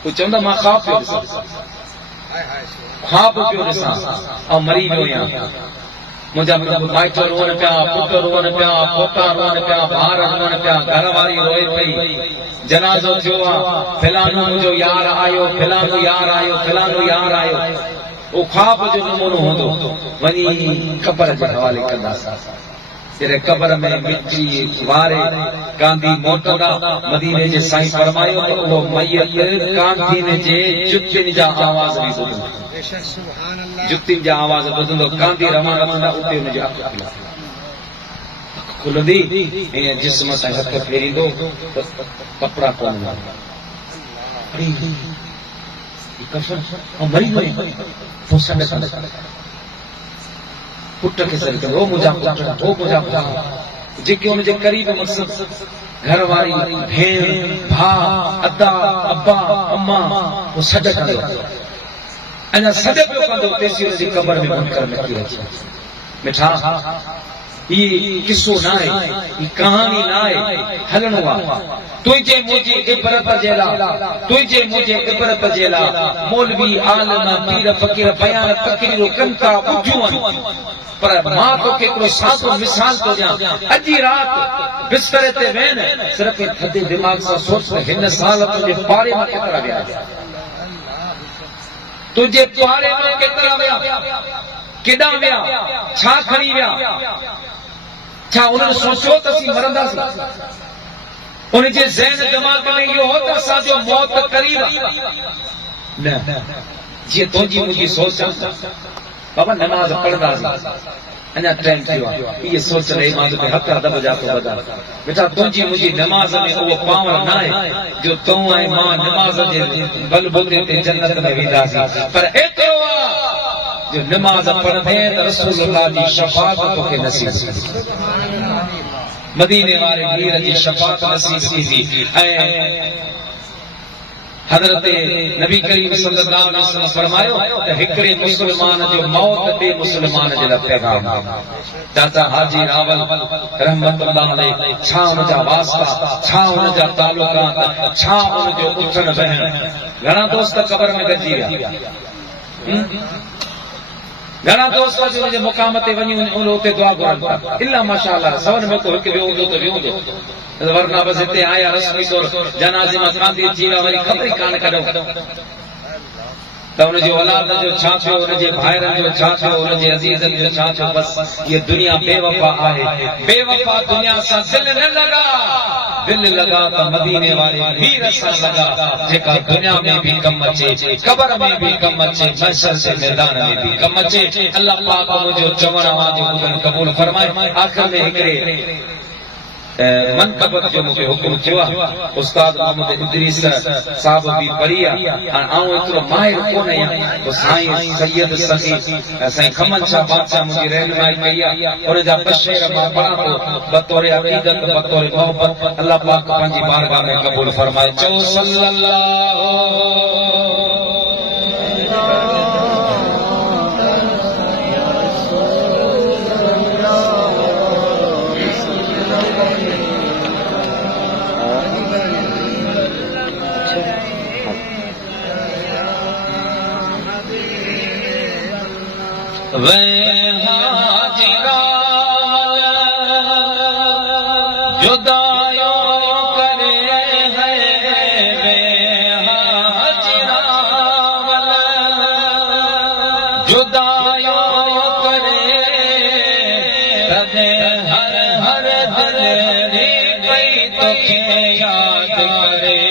पोइ चवंदा मां ख़्वाब पियो ॾिसां ख़्वाब पियो ॾिसां ऐं मरी वियो आहियां मुंहिंजा माइट रोअण पिया पुट रोअण पिया पोटा रोअण पिया ॿार रोअण पिया घर वारी रोए पई जनाज़ो थियो आहे फिलानो मुंहिंजो यार आयो फिलानो यार आयो फिलानो यार आयो उहो ख़्वाब जो नमूनो हूंदो वञी क़बर जे हवाले कंदासीं जॾहिं क़बर में मिटी वारे कांधी मोटंदा मदीने जे साईं फरमायो त उहो मैयत कांधीन जे जुतियुनि जा आवाज़ बि ॿुधंदो जुतियुनि जा आवाज़ ॿुधंदो कांधी रवाना थींदा उते हुनजी अखि खुलंदी ऐं जिस्म तां हथ फेरींदो त कपिड़ा कोन मरी वई पोइ सॾ कंदो पुट खे सॾ कंदो ओ मुंहिंजा पुट ओ मुंहिंजा पुट जेके हुनजे क़रीब मक़सद घर वारी भेण भाउ अदा अब्बा अम्मा उहो सॾ कंदो अञा सॾ पियो कंदो तेसी हुनजी क़बर में मुनकर नथी अचे मिठा ये किस्सो ना है ये कहानी ना है हलणो आहे तुझे मुझे इबरत जेला तुझे मुझे इबरत जेला मौलवी आलम पीर फकीर बयान तकरीर कंता बुझूं पर मां तो केतिरो सादो मिसाल तो ॾियां अॼु राति बिस्तरे ते वेन सिर्फ़ थधे दिमाग़ सां सोच हिन साल तुंहिंजे पारे मां केतिरा विया तुंहिंजे पारे मां केतिरा विया केॾां विया छा खणी विया छा उन्हनि सोचियो त असीं मरंदासीं उनजे ज़हन दिमाग़ में इहो हो त असांजो मौत क़रीब आहे न जीअं तुंहिंजी मुंहिंजी सोच बाबा नमाज पढ़ंदासीं अञा टाइम थियो आहे इहे सोच रही मां तोखे हक़ अदब जा थो ॿुधां बेटा तुंहिंजी मुंहिंजी नमाज़ में उहो पावर न आहे जो तूं ऐं मां नमाज़ जे बलबूते ते जन्नत में वेंदासीं पर एतिरो आहे जो नमाज़ पढ़ंदे त रसूलुल्लाह जी शफ़ाअत तोखे नसीब थींदी मदीने वारे वीर जी शफ़ाअत नसीब थींदी ऐं हज़रत नबी करीम सल्लल्लाहु अलैहि वसल्लम फरमायो त हिकड़े मुस्लमान जो मौत ॿिए मुस्लमान जे लाइ पैगाम चाचा हाजी रावल रहमतुल्लाह अलैहि छा उन जा वास्ता छा उन जा तालुकात छा उन जो उथण बहण घणा दोस्त क़बर में गॾिजी विया घणा दोस्त जो मुक़ाम ते वञी उते दुआ घुरनि इल्ला माशाअल्लाह सवन में को हिकु वियो हूंदो त वियो हूंदो वरना बस हिते आया रस्मी तौर जनाज़े मां कांधी अची विया वरी ख़बर ई कान कढो त उनजो औलाद जो छा थियो उनजे भाइरनि जो छा थियो उनजे अज़ीज़नि जो छा थियो बस ये दुनिया बेवफा आहे बेवफा दुनिया सां दिल न लगा दिल लगा त मदीने वारे वीर सां लगा जेका दुनिया में भी कम अचे क़बर में भी कम अचे महशर जे मैदान में भी कम अचे अल्लाह पाक मुंहिंजो चवण वाजो ॿुधण क़बूल फरमाए आख़िर में हिकिड़े मनक़बत जो मुझे हुक्म थियो उस्ताद मोहम्मद इदरीस साहब भी पढ़ी आऊं एतिरो माहिर कोन आहियां तो साईं सैयद सखी साईं खमन शाह बादशाह मुझी रहनुमाई कई आहे उन जा बशेर मां पढ़ां थो बतौर अक़ीदत बतौर मोहब्बत अल्लाह पाक पंहिंजी बारगाह में क़बूल फरमाए चओ सल्लल्लाहु वे हाजिरा जुदायो करे है वे हाजिरा जुदायो करे तदे हर हर दिल पई तोखे याद करे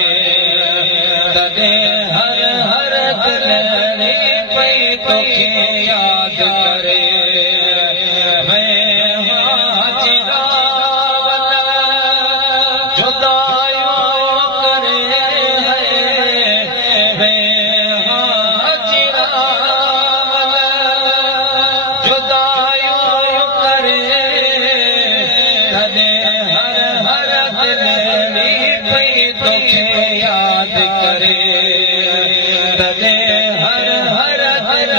तदे हर हर दिल पई तोखे याद करे मैं हाजिरा जुदायो करे है मैं हाजिरा जुदायो करे तदे हर हर दिल पई तोखे याद करे तदे हर हर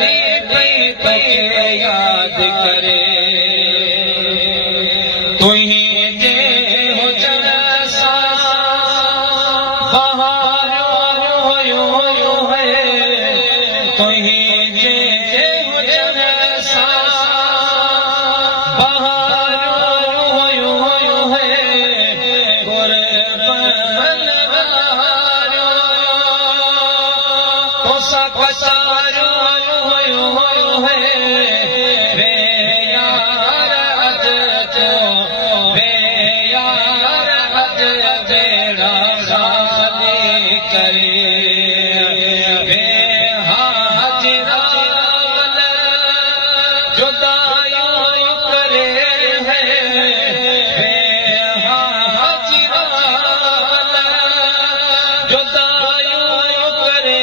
दिल पई याद करे तुही जे हुजण सां बहारो हुयो है तुही जे हुजण सां बहारो हुयो है कुर्बान वारो तोसा पसारो हुयो है वे यार अज जो वे यार अज बेड़ा खाली करे वे हाजिरा जुदायो करे है वे हाजिरा जुदायो करे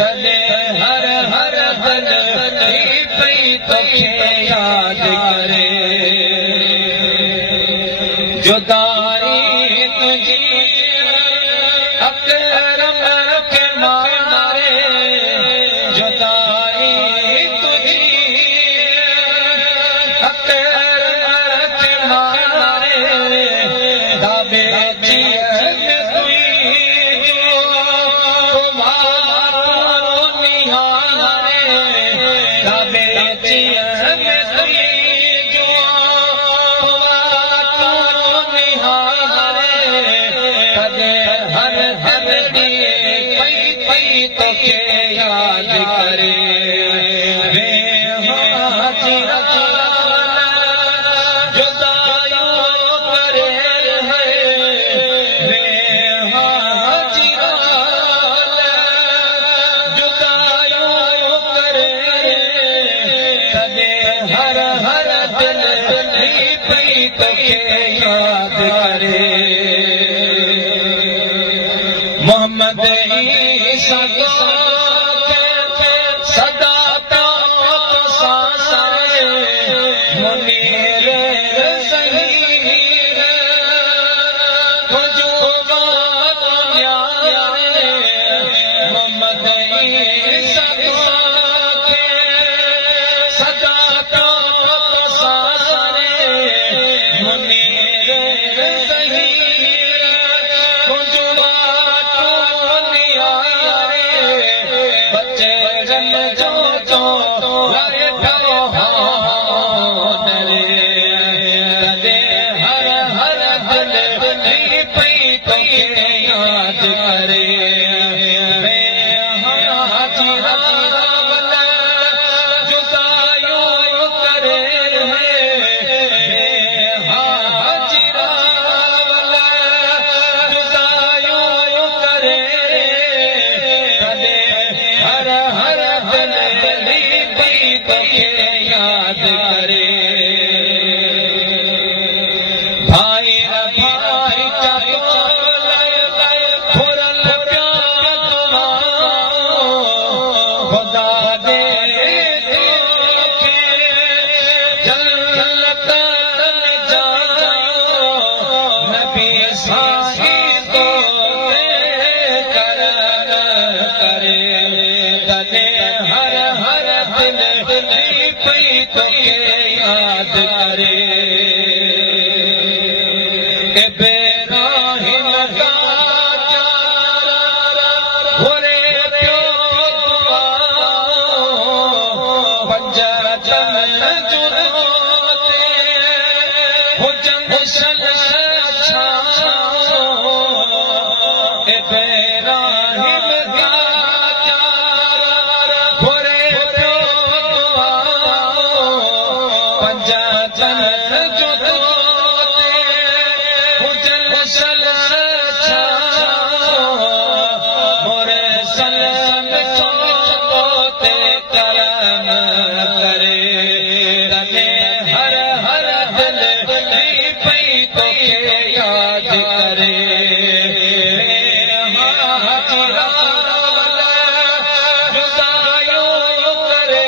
तदे हर हर दिल पई तोखे याद करे जुदाई तुझी अकरम के मारे जुदाई तुझी अकरम के मारे दाबे जियन तुई तुम्हारो निहारे दाबे जियन हर हर दिल प्रीत के याद करे मोहम्मद ईसा को सदा प्यार सारे मुनीर सही मोहम्मद ईसा को सदा प्यार सारे मुनीर सही बच्चे जल जो लाए हर हर दिल प्रीत के याद करे जुदायो करे जुदायो करे हर हर दिल प्रीत के याद करे भाई भाई का फुरल प्यार खुदा दे जन्नत में जाओ नबी साही तो करे तने हर हर दिल प्रीत के याद करे इब्राहिम का होरे प्यो पंजाब जुदोते हुजन शलशा इब्राहिम का होरे प्यो पंजाब जुदोते हुजन शलशा मोरे सलम छोते करम करे तने हर हर दिल प्रीत के याद करे जुदायो करे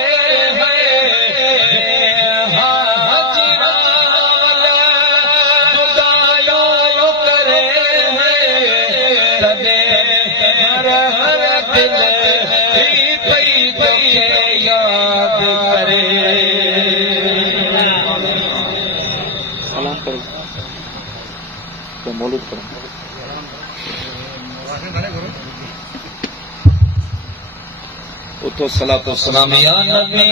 जुदायो करे तने हर हर दिल प्रीत के याद करे सलाम करो तो मौलूद करो तो सलातो सलाम या नबी